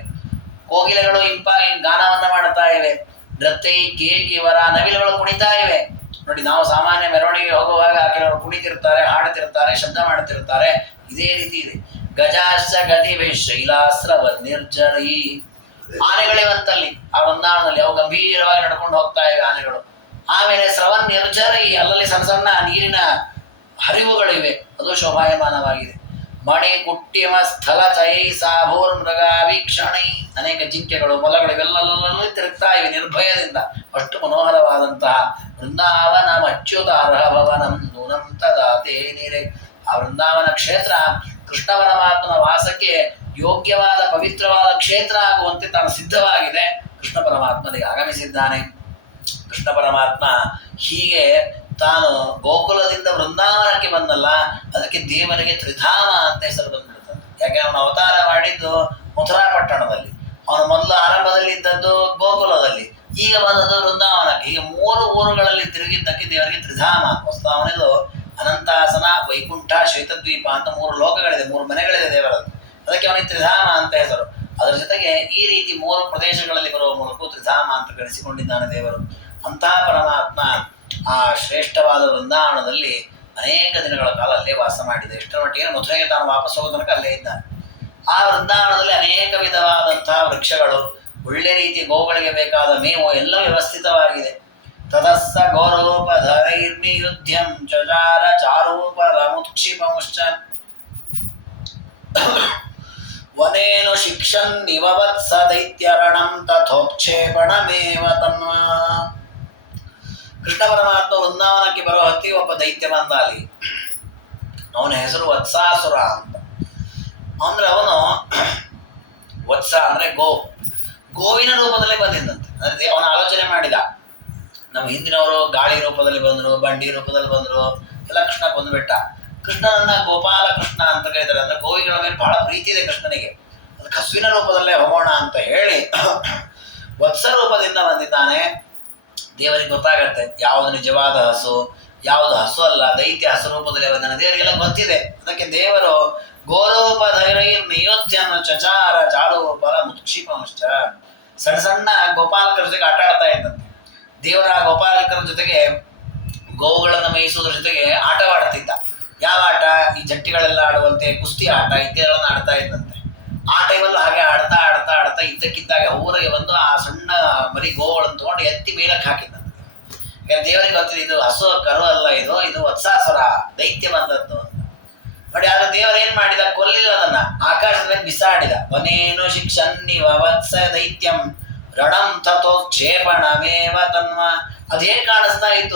ಕೋಗಿಲೆಗಳು ಇಂಪಾಗಿ ಗಾನವನ್ನ ಮಾಡ್ತಾ ಇವೆ. ನೃತ್ಯ ಕೇಕಿವರ, ನವಿಲುಗಳು ಕುಣಿತಾ ಇವೆ. ನೋಡಿ, ನಾವು ಸಾಮಾನ್ಯ ಮೆರವಣಿಗೆ ಹೋಗುವಾಗ ಕೆಲವರು ಕುಣಿತಿರ್ತಾರೆ, ಹಾಡ್ತಿರ್ತಾರೆ, ಶಬ್ದ ಮಾಡ್ತಿರ್ತಾರೆ. ಇದೇ ರೀತಿ ಇದೆ. ಗಜಾಶ್ಚ ಗತಿಭಿ ಶೈಲಾಸ್ರವ ನಿರ್ಜರಿ, ಆನೆಗಳಿವಂತಲ್ಲಿ ಆ ವೃಂದಾವನದಲ್ಲಿ ಅವು ಗಂಭೀರವಾಗಿ ನಡ್ಕೊಂಡು ಹೋಗ್ತಾ ಇವೆ ಆನೆಗಳು. ಆಮೇಲೆ ಸ್ರವನ್ ನಿರ್ಜರಿ, ಅಲ್ಲಲ್ಲಿ ಸಣ್ಣ ಸಣ್ಣ ನೀರಿನ ಹರಿವುಗಳಿವೆ, ಅದು ಶೋಭಾಯಮಾನವಾಗಿದೆ. ಮಣಿ ಕುಟ್ಟಿಮ ಸ್ಥಳ ಚೈ ಸಾಭೂರ್ ಮೃಗ ವೀಕ್ಷಣೈ, ಅನೇಕ ಜಿಂಕೆಗಳು ಮೊಲಗಳು ಇವೆಲ್ಲಲ್ಲೂ ತಿರುಗ್ತಾ ಇವೆ ನಿರ್ಭಯದಿಂದ. ಅಷ್ಟು ಮನೋಹರವಾದಂತಹ ವೃಂದಾವನ ಅಚ್ಯುತ ಅರ್ಹ ಭವನಂ ನೂನಂ ತದಾತೆ ನೀರೆ. ಆ ವೃಂದಾವನ ಕ್ಷೇತ್ರ ಕೃಷ್ಣ ಪರಮಾತ್ಮನ ವಾಸಕ್ಕೆ ಯೋಗ್ಯವಾದ ಪವಿತ್ರವಾದ ಕ್ಷೇತ್ರ ಆಗುವಂತೆ ತಾನು ಸಿದ್ಧವಾಗಿದೆ. ಕೃಷ್ಣ ಪರಮಾತ್ಮನಿಗೆ ಆಗಮಿಸಿದ್ದಾನೆ. ಕೃಷ್ಣ ಪರಮಾತ್ಮ ಹೀಗೆ ತಾನು ಗೋಕುಲದಿಂದ ವೃಂದಾವನಕ್ಕೆ ಬಂದಲ್ಲ, ಅದಕ್ಕೆ ದೇವರಿಗೆ ತ್ರಿಧಾಮ ಅಂತ ಹೆಸರು ಬಂದ್ಬಿಡ್ತದೆ. ಯಾಕೆ ಅವನು ಅವತಾರ ಮಾಡಿದ್ದು ಮಥುರಾ ಪಟ್ಟಣದಲ್ಲಿ, ಅವನು ಮೊದಲು ಆರಂಭದಲ್ಲಿ ಇದ್ದದ್ದು ಗೋಕುಲದಲ್ಲಿ, ಈಗ ಬಂದದ್ದು ವೃಂದಾವನಕ್ಕೆ. ಈಗ 3 ಊರುಗಳಲ್ಲಿ ತಿರುಗಿದ್ದಕ್ಕೆ ದೇವರಿಗೆ ತ್ರಿಧಾಮ. ವಸ್ತಾವನೆದು ಅನಂತಾಸನ, ವೈಕುಂಠ, ಶ್ವೇತದ್ವೀಪ ಅಂತ 3 ಲೋಕಗಳಿದೆ, 3 ಮನೆಗಳಿದೆ ದೇವರದ್ದು. ಅದಕ್ಕೆ ಅವನಿಗೆ ತ್ರಿಧಾಮ ಅಂತ ಹೆಸರು. ಅದರ ಜೊತೆಗೆ ಈ ರೀತಿ 3 ಪ್ರದೇಶಗಳಲ್ಲಿ ಬರುವ ಮೂಲಕ ತ್ರಿಧಾಮ ಅಂತ ಕರೆಸಿಕೊಂಡಿದ್ದಾನೆ ದೇವರು. ಅಂತಹ ಪರಮಾತ್ಮ ಆ ಶ್ರೇಷ್ಠವಾದ ವೃಂದಾವನದಲ್ಲಿ ಅನೇಕ ದಿನಗಳ ಕಾಲ ಅಲ್ಲೇ ವಾಸ ಮಾಡಿದೆ. ಎಷ್ಟರ ಮಟ್ಟಿಗೆ ಮಥುರೆಗೆ ತಾನು ವಾಪಸ್ ಹೋಗೋ ತನಕ ಅಲ್ಲೇ ಇದ್ದಾನೆ. ಆ ವೃಂದಾವನದಲ್ಲಿ ಅನೇಕ ವಿಧವಾದಂತಹ ವೃಕ್ಷಗಳು, ಒಳ್ಳೆ ರೀತಿ ಗೋಗಳಿಗೆ ಬೇಕಾದ ಮೇವು ಎಲ್ಲ ವ್ಯವಸ್ಥಿತವಾಗಿದೆ. ತದಸ್ಸ ಗೌರವೋಪಧರೈರ್ನಿಯುಧ್ಯಂ ಚಚಾರ ಚಾರೂಪರ ಮುತ್ಕ್ಷಿಪಂಶ್ಚ ವನೇನು ಶಿಕ್ಷನ್ ನಿವವತ್ಸ ದೈತ್ಯರಣಂ ತಥೋಕ್ಷೇಪಣಮೇವ ತನ್ವಾ. ಕೃಷ್ಣ ಪರಮಾತ್ಮ ವೃಂದಾವನಕ್ಕೆ ಬರೋ ಹೊತ್ತಿಗೆ ಒಬ್ಬ ದೈತ್ಯ ಬಂದ ಅಲ್ಲಿ. ಅವನ ಹೆಸರು ವತ್ಸಾಸುರ ಅಂತ. ಅಂದ್ರೆ ಅವನು ವತ್ಸ ಅಂದ್ರೆ ಗೋವಿನ ರೂಪದಲ್ಲಿ ಬಂದಿದ್ದಂತೆ. ಅಂದ್ರೆ ಅವನ ಆಲೋಚನೆ ಮಾಡಿದ, ನಮ್ಮ ಹಿಂದಿನವರು ಗಾಳಿ ರೂಪದಲ್ಲಿ ಬಂದರು, ಬಂಡಿ ರೂಪದಲ್ಲಿ ಬಂದರು, ಎಲ್ಲ ಕೃಷ್ಣ ಕೊಂದುಬಿಟ್ಟ. ಕೃಷ್ಣನನ್ನ ಗೋಪಾಲ ಕೃಷ್ಣ ಅಂತ ಕರೀತಾರೆ. ಅಂದ್ರೆ ಗೋವಿಗಳ ಮೇಲೆ ಬಹಳ ಪ್ರೀತಿ ಇದೆ ಕೃಷ್ಣನಿಗೆ. ಅದು ಹಸುವಿನ ರೂಪದಲ್ಲೇ ಹೋಗೋಣ ಅಂತ ಹೇಳಿ ವತ್ಸ ರೂಪದಿಂದ ಬಂದಿದ್ದಾನೆ. ದೇವರಿಗೆ ಗೊತ್ತಾಗತ್ತೆ ಯಾವುದು ನಿಜವಾದ ಹಸು, ಯಾವುದು ಹಸು ಅಲ್ಲ. ದೈತ್ಯ ಹಸು ರೂಪದಲ್ಲಿ ಬಂದಾನೆ, ದೇವರಿಗೆಲ್ಲ ಗೊತ್ತಿದೆ. ಅದಕ್ಕೆ ದೇವರು ಗೋರೂಪಧೈರ್ಯ ನಿಯೋಧ್ಯನ ಚಚಾರ ಚಾಳುಪಲ ಮುತ್ಕ್ಷಿಪಂಶ್ಚ, ಸಣ್ಣ ಸಣ್ಣ ಗೋಪಾಲಕರ ಜೊತೆಗೆ ಆಟ ಆಡ್ತಾ ಇದ್ದಂತೆ. ದೇವರ ಗೋಪಾಲಕರ ಜೊತೆಗೆ ಗೋವುಗಳನ್ನು ಮೇಯಿಸುವುದ್ರ ಜೊತೆಗೆ ಆಟವಾಡ್ತಿದ್ದ. ಯಾವ ಆಟ? ಈ ಜಟ್ಟಿಗಳೆಲ್ಲ ಆಡುವಂತೆ ಕುಸ್ತಿ ಆಟ ಇತ್ಯಾದಿಗಳನ್ನು ಆಡ್ತಾ ಇದ್ದಂತೆ. ಆ ಟೈಮಲ್ಲೂ ಹಾಗೆ ಆಡ್ತಾ ಆಡ್ತಾ ಆಡ್ತಾ ಇದ್ದಕ್ಕಿದ್ದಾಗ ಊರಿಗೆ ಬಂದು ಆ ಸಣ್ಣ ಮರಿ ಗೋವುಗಳನ್ನು ತಗೊಂಡು ಎತ್ತಿ ಮೇಲಕ್ಕೆ ಹಾಕಿದ್ದಂತೆ. ಯಾಕಂದ್ರೆ ದೇವರಿಗೆ ಗೊತ್ತಿದೆ ಇದು ಹಸು ಕರು ಅಲ್ಲ, ಇದು ವತ್ಸಾಸುರ ದೈತ್ಯ ಬಂದದ್ದು ಅಂತ. ನೋಡಿ, ಆಗ ದೇವರು ಏನ್ ಮಾಡಿದ? ಕೊಲ್ಲಿಲ್ಲ ಅದನ್ನ, ಆಕಾಶದ ಮೇಲೆ ಬಿಸಾಡಿದ. ವನೇನು ಶಿಕ್ಷನ್ನಿವ ವತ್ಸ ದೈತ್ಯಂ ರಣಂ ತಥೋಕ್ಷೇಪಣಮೇವ ತನ್ವ. ಅದೇನ್ ಕಾಣಿಸ್ತಾ ಇತ್ತು?